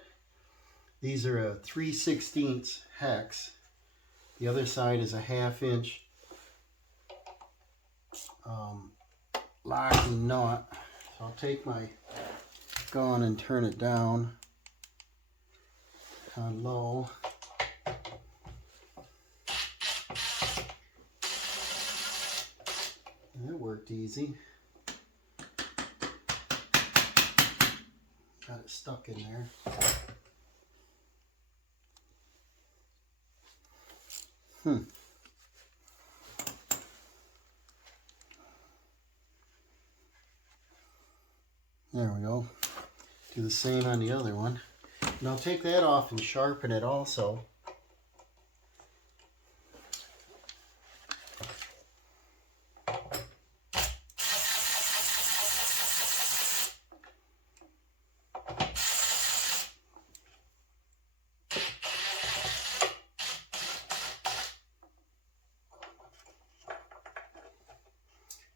These are a 3/16 hex. The other side is a 1/2 inch locking nut. So I'll take my gun and turn it down on low. And it worked easy. Got it stuck in there. There we go. Do the same on the other one. And I'll take that off and sharpen it also.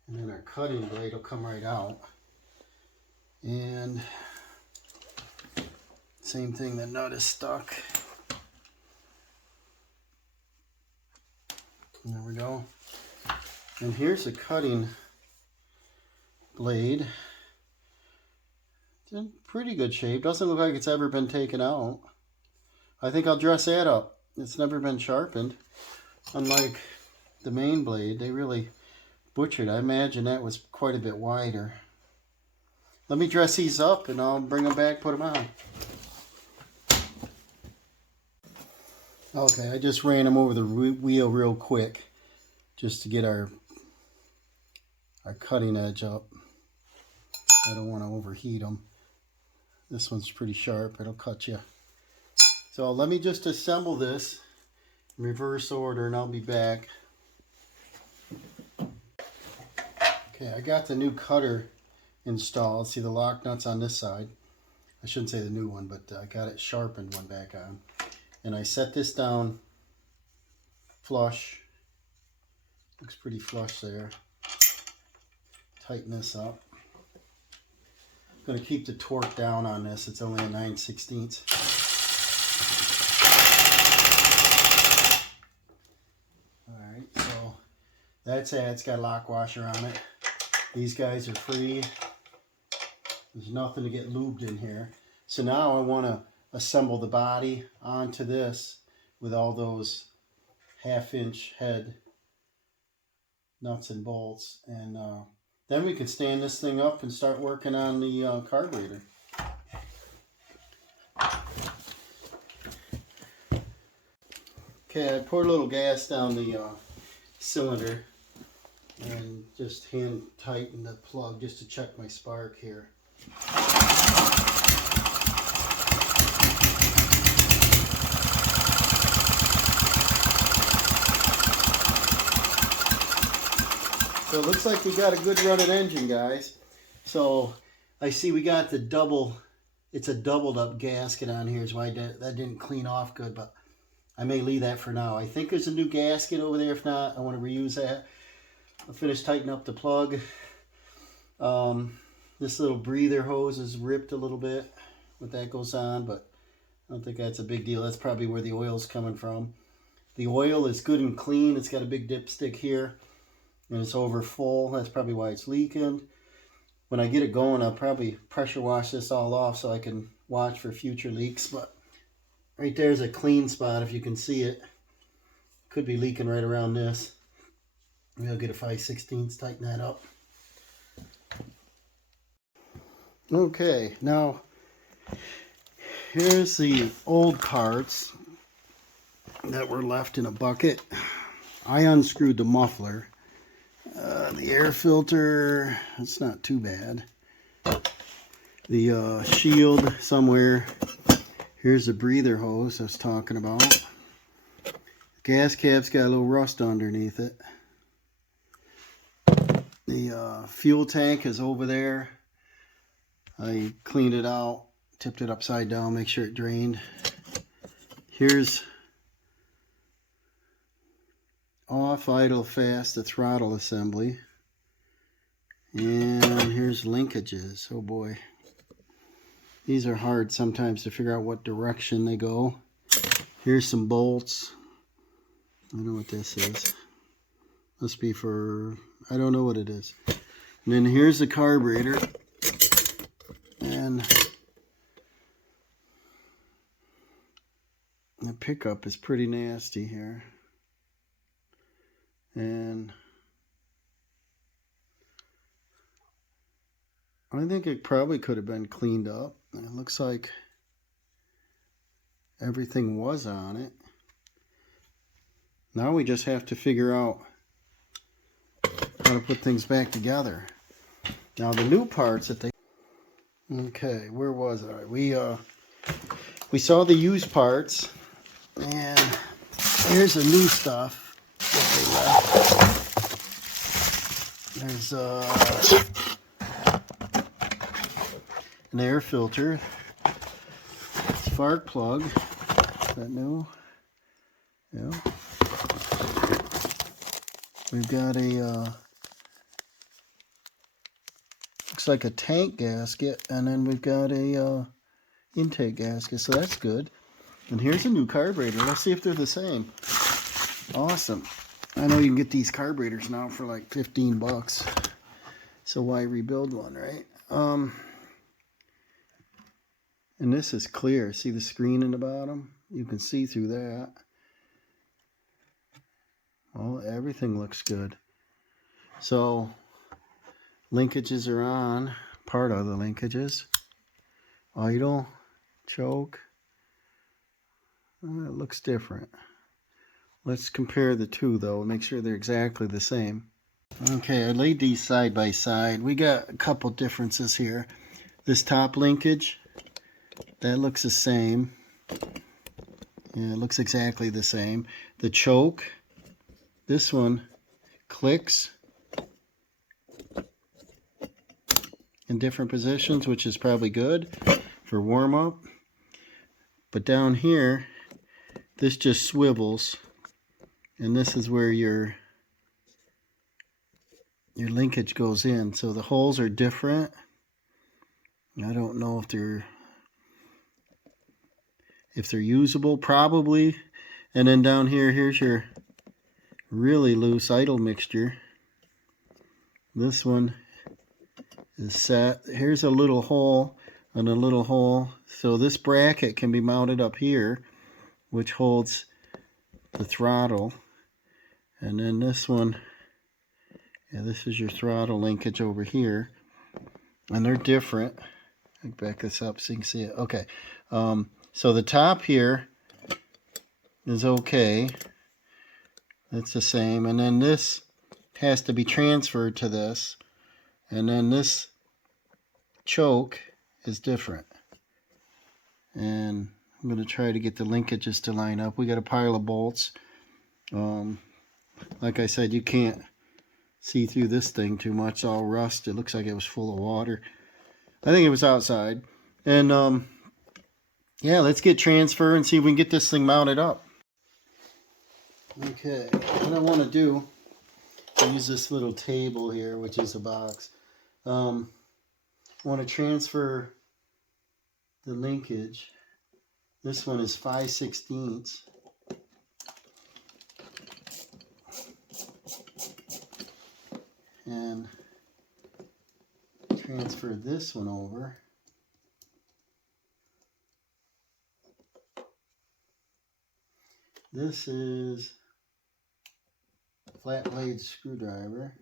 And then our cutting blade will come right out. And same thing, the nut is stuck. There we go. And here's a cutting blade. It's in pretty good shape. Doesn't look like it's ever been taken out. I think I'll dress that up. It's never been sharpened. Unlike the main blade, they really butchered. I imagine that was quite a bit wider. Let me dress these up and I'll bring them back, put them on. Okay, I just ran them over the wheel real quick just to get our cutting edge up. I don't want to overheat them. This one's pretty sharp, it'll cut you. So let me just assemble this in reverse order and I'll be back. Okay, I got the new cutter installed. See the lock nuts on this side. I shouldn't say the new one, but I got it sharpened one back on. And I set this down flush. Looks pretty flush there. Tighten this up. I'm going to keep the torque down on this. It's only a 9/16. Alright, so that's it. It's got a lock washer on it. These guys are free. There's nothing to get lubed in here. So now I want to assemble the body onto this with all those 1/2-inch head nuts and bolts. And then we can stand this thing up and start working on the carburetor. Okay, I poured a little gas down the cylinder and just hand tighten the plug just to check my spark here. So it looks like we got a good running engine, guys. So I see we got the double, it's a doubled up gasket on here, is why that didn't clean off good, but I may leave that for now. I think there's a new gasket over there. If not, I want to reuse that. I'll finish tightening up the plug. This little breather hose is ripped a little bit when that goes on, but I don't think that's a big deal. That's probably where the oil's coming from. The oil is good and clean. It's got a big dipstick here, and it's over full. That's probably why it's leaking. When I get it going, I'll probably pressure wash this all off so I can watch for future leaks. But right there's a clean spot, if you can see it. Could be leaking right around this. Maybe I'll get a 5/16, tighten that up. Okay, now here's the old parts that were left in a bucket. I unscrewed the muffler. The air filter, it's not too bad. The shield somewhere. Here's the breather hose I was talking about. The gas cap's got a little rust underneath it. The fuel tank is over there. I cleaned it out, tipped it upside down, make sure it drained. Here's off, idle, fast, the throttle assembly. And here's linkages. Oh boy. These are hard sometimes to figure out what direction they go. Here's some bolts. I don't know what this is. Must be for, I don't know what it is. And then here's the carburetor. And the pickup is pretty nasty here. And I think it probably could have been cleaned up. And it looks like everything was on it. Now we just have to figure out how to put things back together. Now the new parts that they... Okay, where was I? We saw the used parts, and here's the new stuff that they left. There's an air filter, spark plug. Is that new? Yeah. We've got a looks like a tank gasket, and then we've got a intake gasket, so that's good. And here's a new carburetor. Let's see if they're the same. Awesome. I know you can get these carburetors now for like 15 bucks. So why rebuild one, right? And this is clear. See the screen in the bottom? You can see through that. Well, everything looks good. So linkages are on. Part of the linkages. Idle, choke. It looks different. Let's compare the two though, make sure they're exactly the same. Okay, I laid these side by side. We got a couple differences here. This top linkage, that looks the same. Yeah, it looks exactly the same. The choke, this one clicks in different positions, which is probably good for warm up. But down here, this just swivels, and this is where your linkage goes in. So the holes are different. I don't know if they're usable, probably. And then down here, here's your really loose idle mixture. This one is set. Here's a little hole and a little hole. So this bracket can be mounted up here, which holds the throttle. And then this one, yeah, this is your throttle linkage over here. And they're different. I'll back this up so you can see it. Okay. So the top here is okay. It's the same. And then this has to be transferred to this. And then this choke is different. And I'm going to try to get the linkages to line up. We got a pile of bolts. Like I said, you can't see through this thing too much. It's all rust. It looks like it was full of water. I think it was outside. And yeah, let's get transfer and see if we can get this thing mounted up. Okay, what I want to do, use this little table here, which is a box. I want to transfer the linkage. This one is 5/16. And transfer this one over. This is a flat blade screwdriver.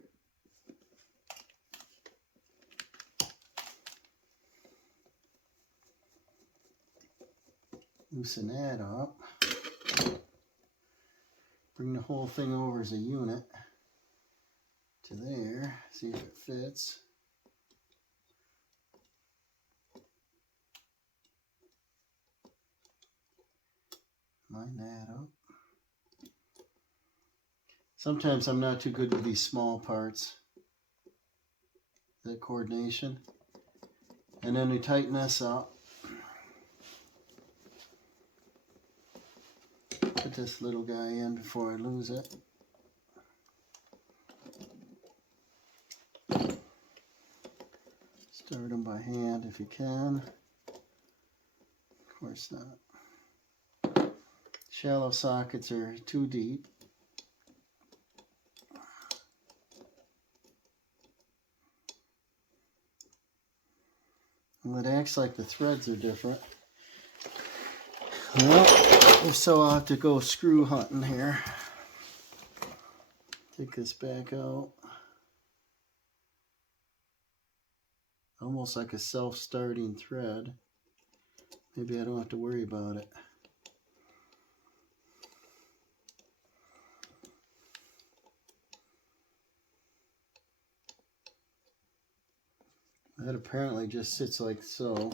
Loosen that up. Bring the whole thing over as a unit to there. See if it fits. Line that up. Sometimes I'm not too good with these small parts. That coordination. And then we tighten this up. Put this little guy in before I lose it. Start them by hand if you can. Of course not. Shallow sockets are too deep. Well, it acts like the threads are different. Well, if so, I'll have to go screw hunting here. Take this back out. Almost like a self-starting thread. Maybe I don't have to worry about it. That apparently just sits like so.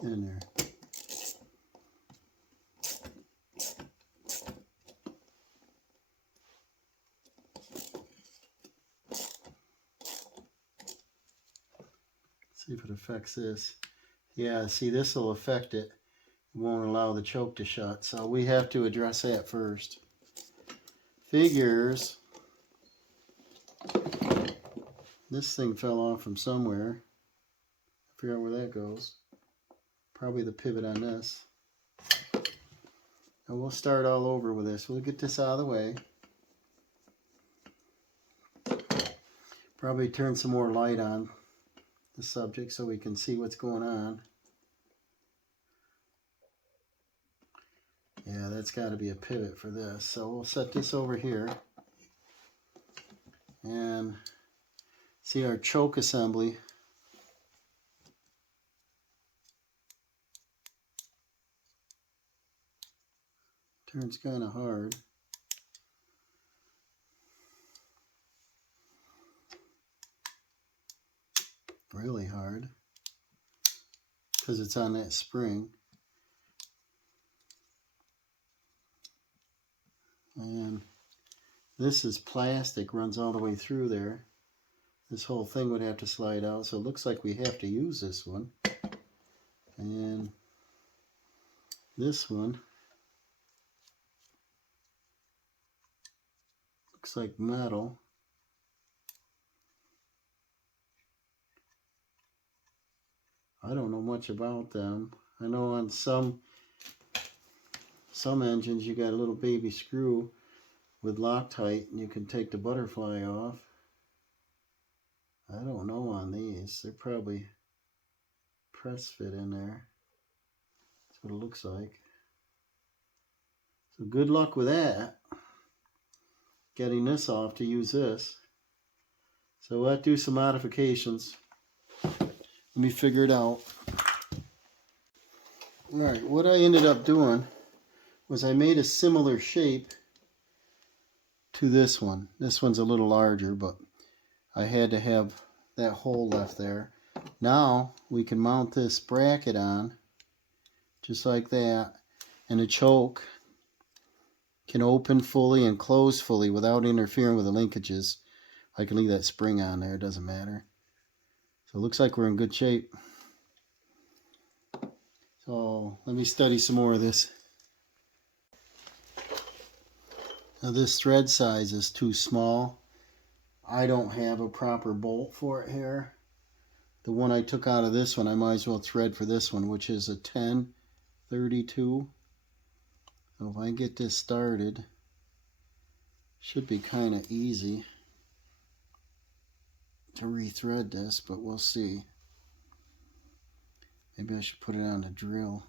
In there. See if it affects this. Yeah, see, this will affect it. It won't allow the choke to shut. So we have to address that first. Figures. This thing fell off from somewhere. Figure out where that goes. Probably the pivot on this. And we'll start all over with this. We'll get this out of the way. Probably turn some more light on the subject so we can see what's going on. Yeah, that's got to be a pivot for this. So we'll set this over here. And see our choke assembly. Turns kind of hard. Really hard. Because it's on that spring. And this is plastic, runs all the way through there. This whole thing would have to slide out, so it looks like we have to use this one. And this one looks like metal. I don't know much about them. I know on some engines you got a little baby screw with Loctite and you can take the butterfly off. I don't know on these. They're probably press fit in there. That's what it looks like. So good luck with that. Getting this off to use this. So we'll have to do some modifications. Let me figure it out. Alright, what I ended up doing was I made a similar shape to this one. This one's a little larger, but I had to have that hole left there. Now we can mount this bracket on just like that, and the choke can open fully and close fully without interfering with the linkages. I can leave that spring on there, it doesn't matter. So it looks like we're in good shape. So let me study some more of this. Now this thread size is too small. I don't have a proper bolt for it here. The one I took out of this one, I might as well thread for this one, which is a 1032. So if I get this started, should be kind of easy to rethread this, but we'll see. Maybe I should put it on a drill.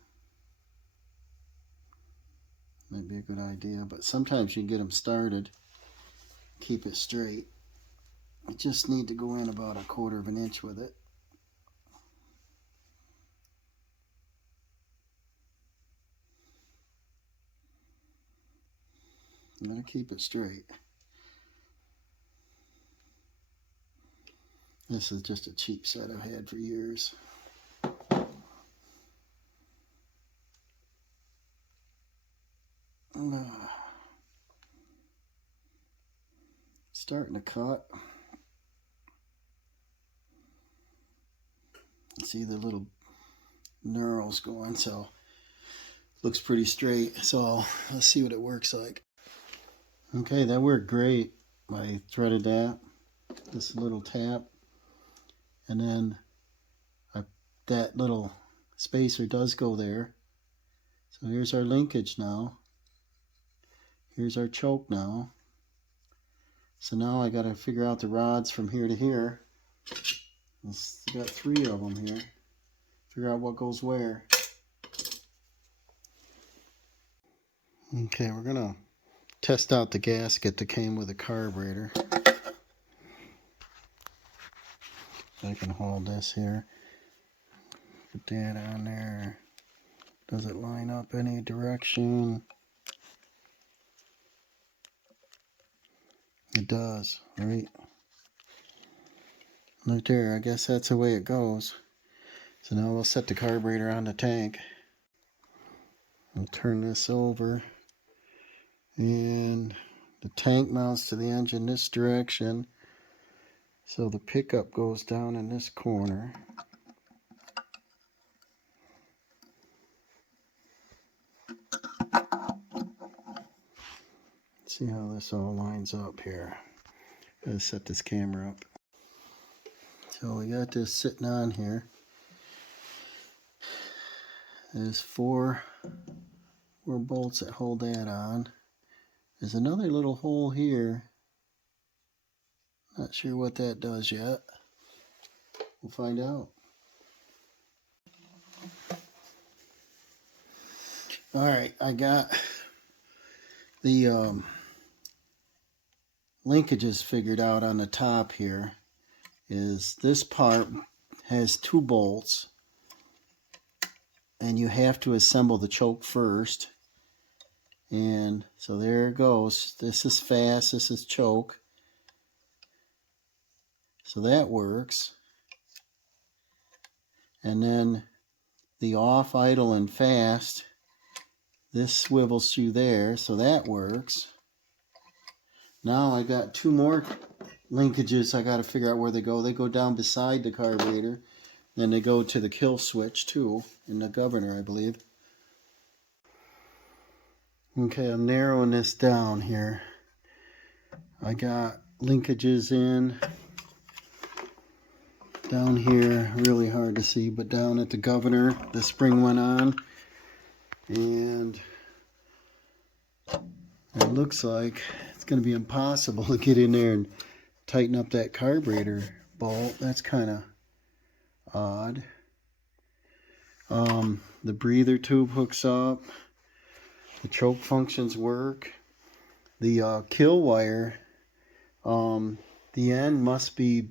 Might be a good idea, but sometimes you can get them started, keep it straight. You just need to go in about 1/4 of an inch with it. I'm going to keep it straight. This is just a cheap set I've had for years. Starting to cut. See the little knurls going, so looks pretty straight. So let's see what it works like. Okay, that worked great. I threaded that, this little tap, and then that little spacer does go there. So here's our linkage now. Here's our choke now. So now I got to figure out the rods from here to here. I've got 3 of them here. Figure out what goes where. Okay, we're gonna test out the gasket that came with the carburetor. I can hold this here. Put that on there. Does it line up any direction? It does, right? Right there, I guess that's the way it goes. So now we'll set the carburetor on the tank. I'll turn this over. And the tank mounts to the engine this direction. So the pickup goes down in this corner. See how this all lines up here. Gotta set this camera up. So we got this sitting on here. There's four bolts that hold that on. There's another little hole here. Not sure what that does yet. We'll find out. Alright, I got the linkages figured out on the top here. Is this part has 2 bolts, and you have to assemble the choke first. And so there it goes. This is fast, this is choke. So that works. And then the off, idle, and fast, this swivels through there, so that works. Now I got 2 more linkages. I got to figure out where they go. They go down beside the carburetor. Then they go to the kill switch too, in the governor, I believe. Okay, I'm narrowing this down here. I got linkages in down here, really hard to see, but down at the governor, the spring went on, and it looks like it's going to be impossible to get in there and tighten up that carburetor bolt. That's kind of odd. The breather tube hooks up. The choke functions work. The kill wire, the end must be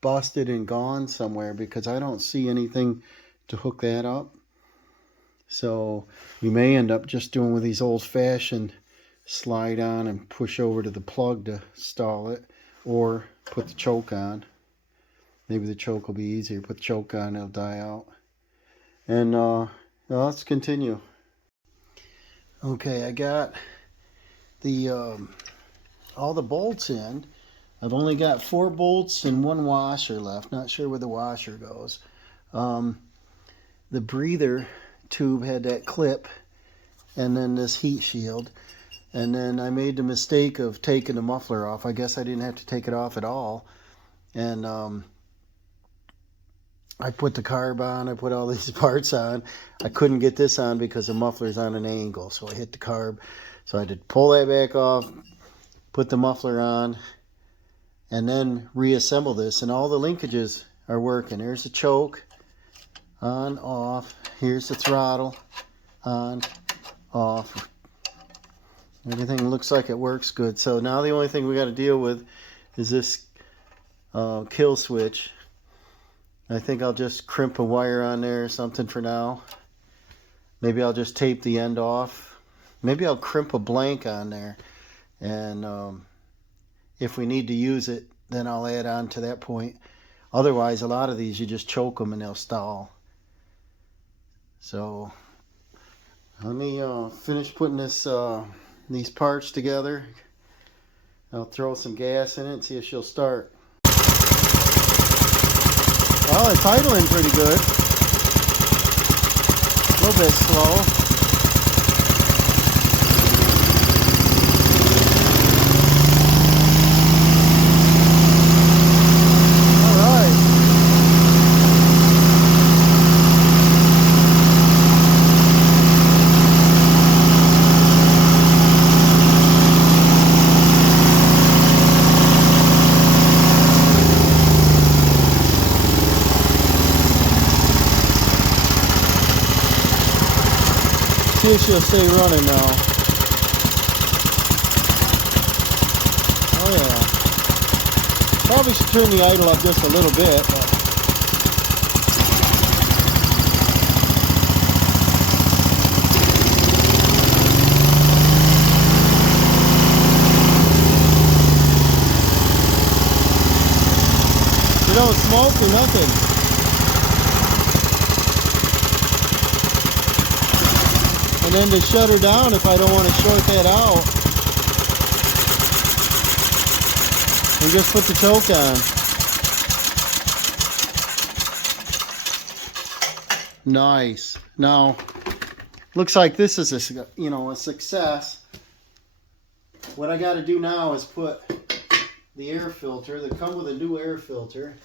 busted and gone somewhere because I don't see anything to hook that up. So we may end up just doing with these old-fashioned slide on and push over to the plug to stall it, or put the choke on. Maybe the choke will be easier. Put the choke on, it'll die out. And well, let's continue. Okay, I got the all the bolts in. I've only got 4 bolts and 1 washer left. Not sure where the washer goes. The breather tube had that clip, and then this heat shield. And then I made the mistake of taking the muffler off. I guess I didn't have to take it off at all. And I put the carb on, I put all these parts on. I couldn't get this on because the muffler's on an angle, so I hit the carb. So I had to pull that back off, put the muffler on, and then reassemble this. And all the linkages are working. There's the choke, on, off. Here's the throttle, on, off. Everything looks like it works good. So now the only thing we got to deal with is this kill switch. I think I'll just crimp a wire on there or something for now. Maybe I'll just tape the end off. Maybe I'll crimp a blank on there. And if we need to use it, then I'll add on to that point. Otherwise, a lot of these, you just choke them and they'll stall. So let me finish putting this these parts together. I'll throw some gas in it and see if she'll start. Well, it's idling pretty good. A little bit slow. See if she'll stay running now. Oh yeah. Probably should turn the idle up just a little bit. But you don't smoke or nothing. And then to shut her down if I don't want to short that out. And just put the choke on. Nice. Now, looks like this is a success. what I got to do now is put the air filter. They come with a new air filter.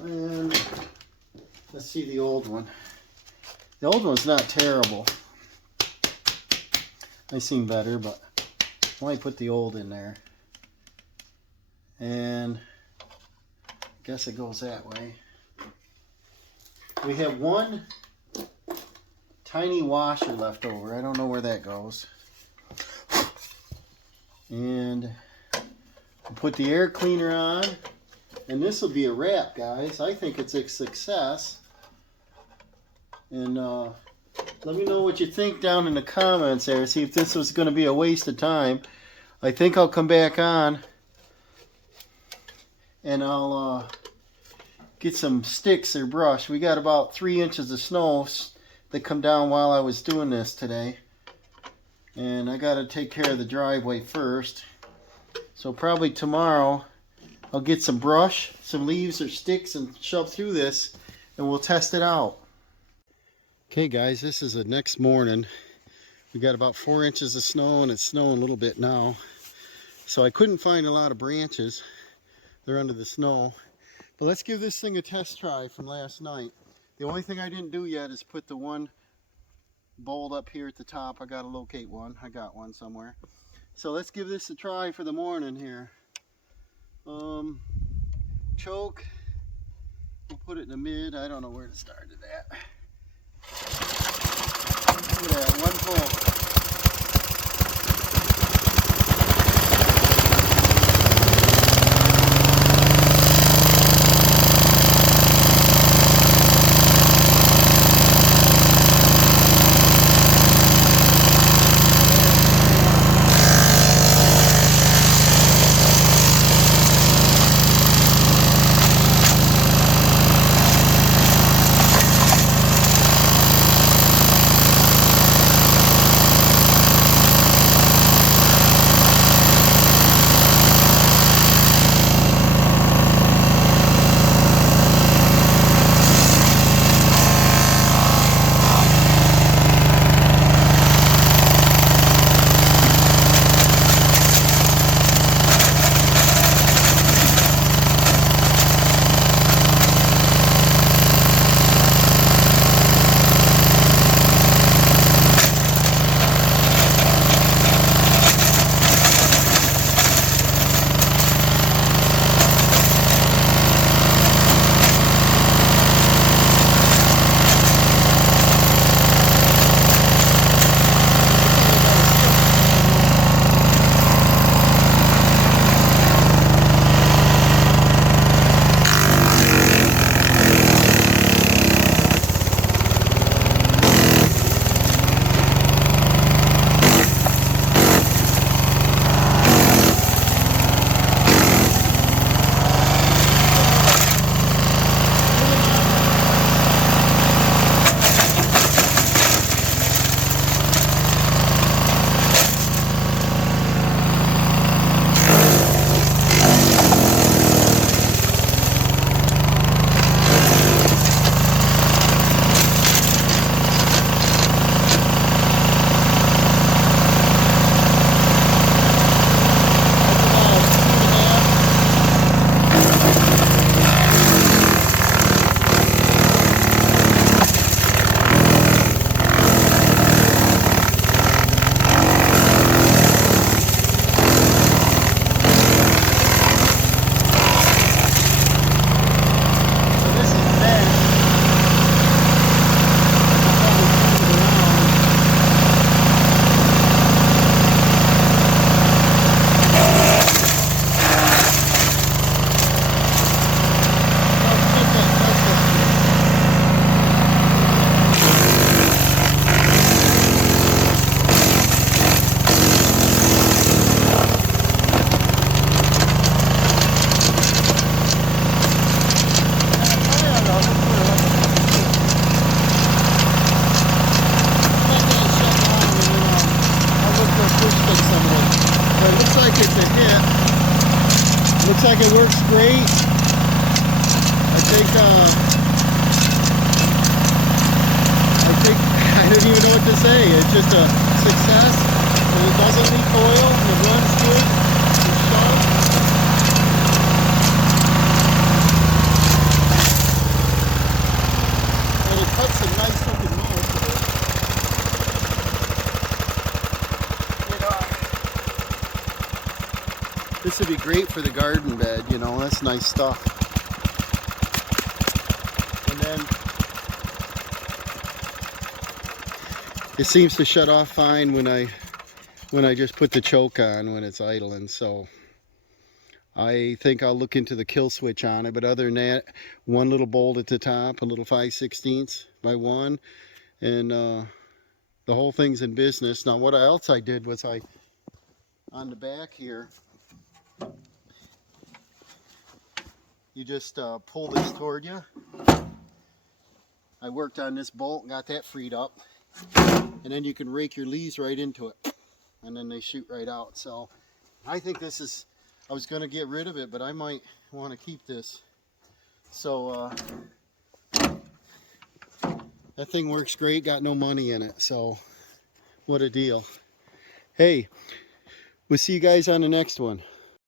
And let's see the old one. The old one's not terrible. I've seen better, but I only put the old in there. And I guess it goes that way. We have one tiny washer left over. I don't know where that goes. And I'll put the air cleaner on. And this will be a wrap, guys. I think it's a success. And let me know what you think down in the comments there. See if this was going to be a waste of time. I think I'll come back on and I'll get some sticks or brush. We got about 3 inches of snow that come down while I was doing this today. And I got to take care of the driveway first. So probably tomorrow I'll get some brush, some leaves or sticks and shove through this and we'll test it out. Okay guys, this is the next morning. We got about 4 inches of snow and it's snowing a little bit now. So I couldn't find a lot of branches. They're under the snow. But let's give this thing a test try from last night. The only thing I didn't do yet is put the one bolt up here at the top. I got to locate one. I got one somewhere. So let's give this a try for the morning here. Choke. We'll put it in the mid. I don't know where to start it at. Look at that, one pull. Looks like it works great. I don't even know what to say. It's just a success. And it doesn't leak oil, and it runs good, it's sharp. And it cuts some nice looking marks. This would be great for the garden bed, you know, that's nice stuff. And then it seems to shut off fine when I just put the choke on when it's idling, so I think I'll look into the kill switch on it. But other than that, one little bolt at the top, a little 5/16 by 1, and the whole thing's in business. Now what else I did was on the back here, you just pull this toward you. I worked on this bolt and got that freed up, and then you can rake your leaves right into it, and then they shoot right out. So I think this is, I was going to get rid of it, but I might want to keep this. So that thing works great, got no money in it, so what a deal. Hey, we'll see you guys on the next one.